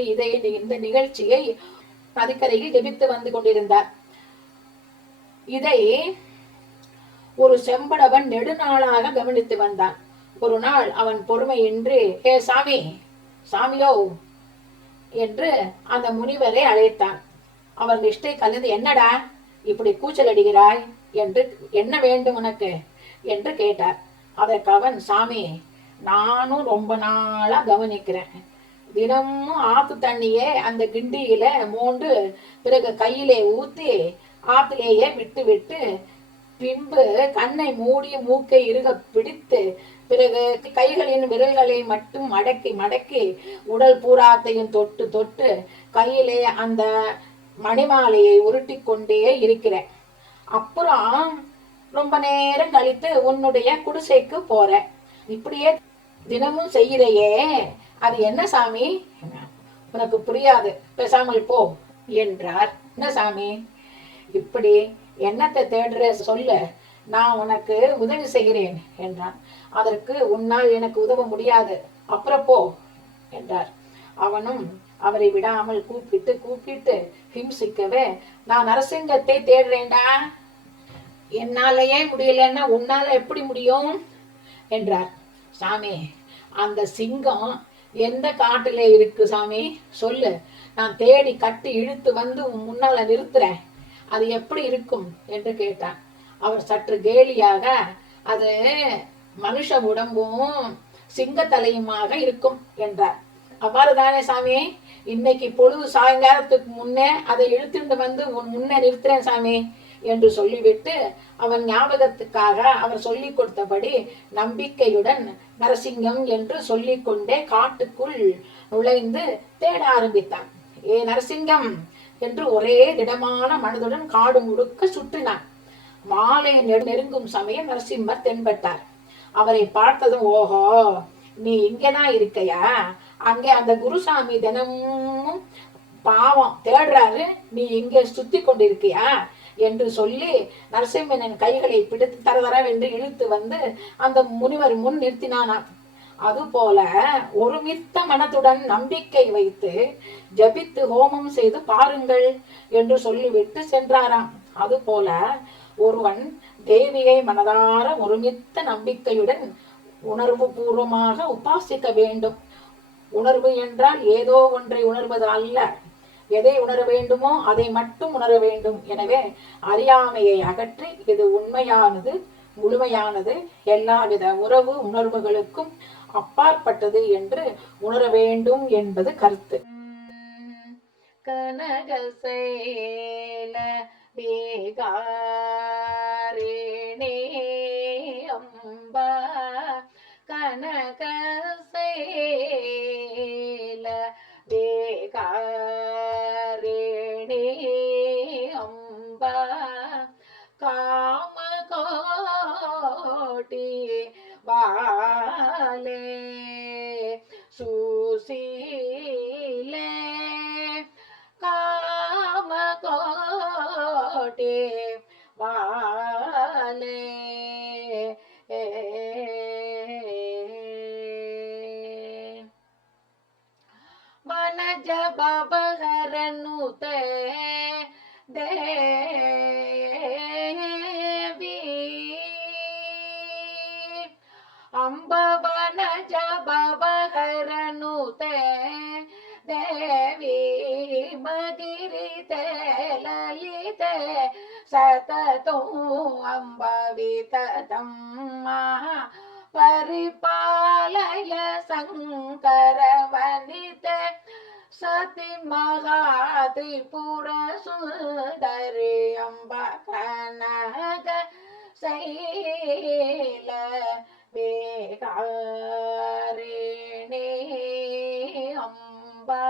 இந்த நிகழ்ச்சியை நதிக்கரையில் ஜபித்து வந்து கொண்டிருந்தார். இதை ஒரு செம்படவன் நெடுநாளாக கவனித்து வந்தான். ஒரு நாள் அவன் பொறுமையின்றி, ஏ சாமி, சாமியோ என்று அந்த முனிவரை அழைத்தான். அவர் நிஷ்டை கலந்து, என்னடா இப்படி கூச்சல் அடிக்கிறாய் என்று, என்ன வேண்டும் உனக்கு என்று கேட்டார். அதற்கு அவன், சாமி, நானும் ரொம்ப நாளா கவனிக்கிறேன். தினமும் ஆத்து தண்ணியே அந்த கிண்டியில மோண்டு பிறகு கையிலே ஊத்தி ஆத்திலேயே விட்டு விட்டு பின்பு கண்ணை மூடி மூக்கை இறுக பிடித்து பிறகு கைகளின் விரல்களை மட்டும் மடக்கி மடக்கி உடல் பூராத்தையும் தொட்டு தொட்டு கையிலே அந்த மணிமாலையை உருட்டி கொண்டே இருக்கிறேன். அப்புறம் ரொம்ப நேரம் கழித்து உன்னுடைய குடிசைக்கு போற. இப்படியே தினமும் செய்கிறையே, அது என்ன சாமி? உனக்கு புரியாது, பேசாமல் போ என்றார். என்ன சாமி, இப்படி என்னத்தை தேடுற சொல்ல, நான் உனக்கு உதவி செய்கிறேன் என்றான். அதற்கு, உன்னால் எனக்கு உதவ முடியாது, அப்புறம் போ என்றார். அவனும் அவரை விடாமல் கூப்பிட்டு கூப்பிட்டு ஹிம்சிக்கவே, நான் நரசிங்கத்தை தேடுறேன்டா, என்னாலேயே முடியலன்னா உன்னால எப்படி முடியும் என்றார். சாமி, அந்த சிங்கம் எந்த காட்டுல இருக்கு சாமி, சொல்லு, நான் தேடி கட்டி இழுத்து வந்து முன்னால நிறுத்துறேன், அது எப்படி இருக்கும் என்று கேட்டான். அவர் சற்று கேலியாக, அது மனுஷ உடம்பும் சிங்கத்தலையுமாக இருக்கும் என்றார். அவ்வாறு தானே சாமி, இன்னைக்கு பொழுது சாயங்காலத்துக்கு முன்னே அதை இழுத்துட்டு வந்து முன்னே நிறுத்துறேன் சாமி என்று சொல்லிவிட்டு அவன் ஞாபகத்துக்காக அவர் சொல்லிக் கொடுத்தபடி நம்பிக்கையுடன் நரசிங்கம் என்று சொல்லிக்கொண்டே காட்டுக்குள் நுழைந்து தேட ஆரம்பித்தான். ஏ நரசிங்கம் என்று ஒரே திடமான மனதுடன் காடு முழுக்க சுற்றினான். மாலை நெருங்கும் சமயம் நரசிம்மர் தென்பட்டார். அவரை பார்த்ததும், ஓஹோ, நீ இங்கதான் இருக்கையா? அங்கே அந்த குருசாமி தினமும் பாவம் தேடுறாரு, நீ இங்கே சுத்தி கொண்டிருக்கியா என்று சொல்லி நரசிம்மனின் கைகளை பிடித்து தரதரவென்று இழுத்து வந்து அந்த முனிவர் முன் நிறுத்தினானாம். அதுபோல ஒருமித்த மனத்துடன் நம்பிக்கை வைத்து ஜபித்து ஹோமம் செய்து பாருங்கள் என்று சொல்லிவிட்டு சென்றாராம். அதுபோல ஒருவன் தேவியை மனதார ஒருமித்த நம்பிக்கையுடன் உணர்வு பூர்வமாக உபாசிக்க வேண்டும். உணர்வு என்றால் ஏதோ ஒன்றை உணர்வது அல்ல, எதை உணர வேண்டுமோ அதை மட்டும் உணர வேண்டும். எனவே அறியாமையை அகற்றி இது உண்மையானது, முழுமையானது, எல்லாவித உறவு உணர்வுகளுக்கும் அப்பாற்பட்டது என்று உணர வேண்டும் என்பது கருத்து. கனகசேல வேகாரிணே அம்பா, கனகசேல வேகாரிணே அம்பா, காமகோட்டி வாலே சுசீலே, காமகோட்டி வாலே वनज बबहरनुते देवी अम्ब वनज बबहरनुते देवी मगिरिते ललिते सततो अम्ब विततं परिपालय शंकर वनिते सती महात्रिपुर सुंदरी अम्बा कनक शैल बेकारिणी अम्बा,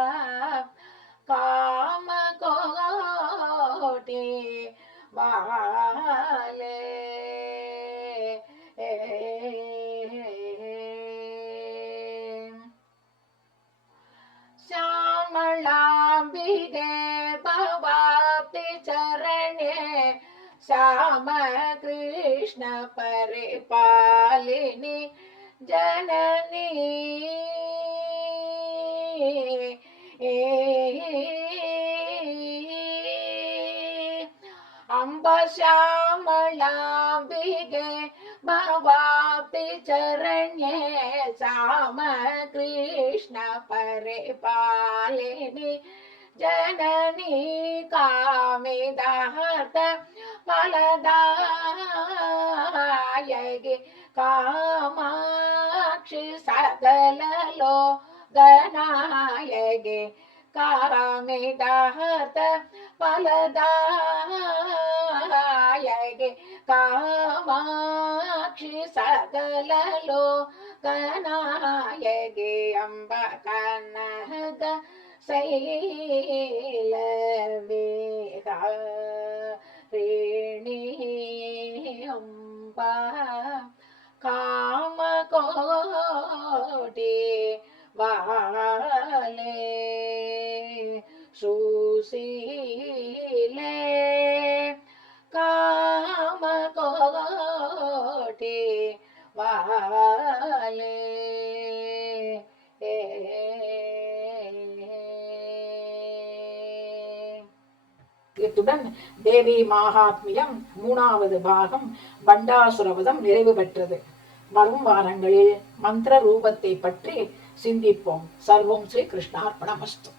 कामकोटि वाले भवाप्ति चरणे श्याम कृष्ण परिपालिनी जननी अम्ब श्यामलाम्बिके भवाप्ति चरण्ये श्याम कृष्ण परिपालिनी जननी कामिदार्थ फलदायकि कामाक्षि सकल लोकनायकि कामिदार्थ फलदायकि कामाक्षि सकल लोकनायकि अम्ब कनक शैलवेदारिणी अम्बा कामकोटि वाले सुशीले कामकोटि वाले இத்துடன் தேவி மகாத்மியம் 3வது பாகம் பண்டாசுரவதம் நிறைவு பெற்றது. வரும் வாரங்களில் மந்திர ரூபத்தை பற்றி சிந்திப்போம். சர்வம் ஸ்ரீ கிருஷ்ணார்ப்பணமஸ்து.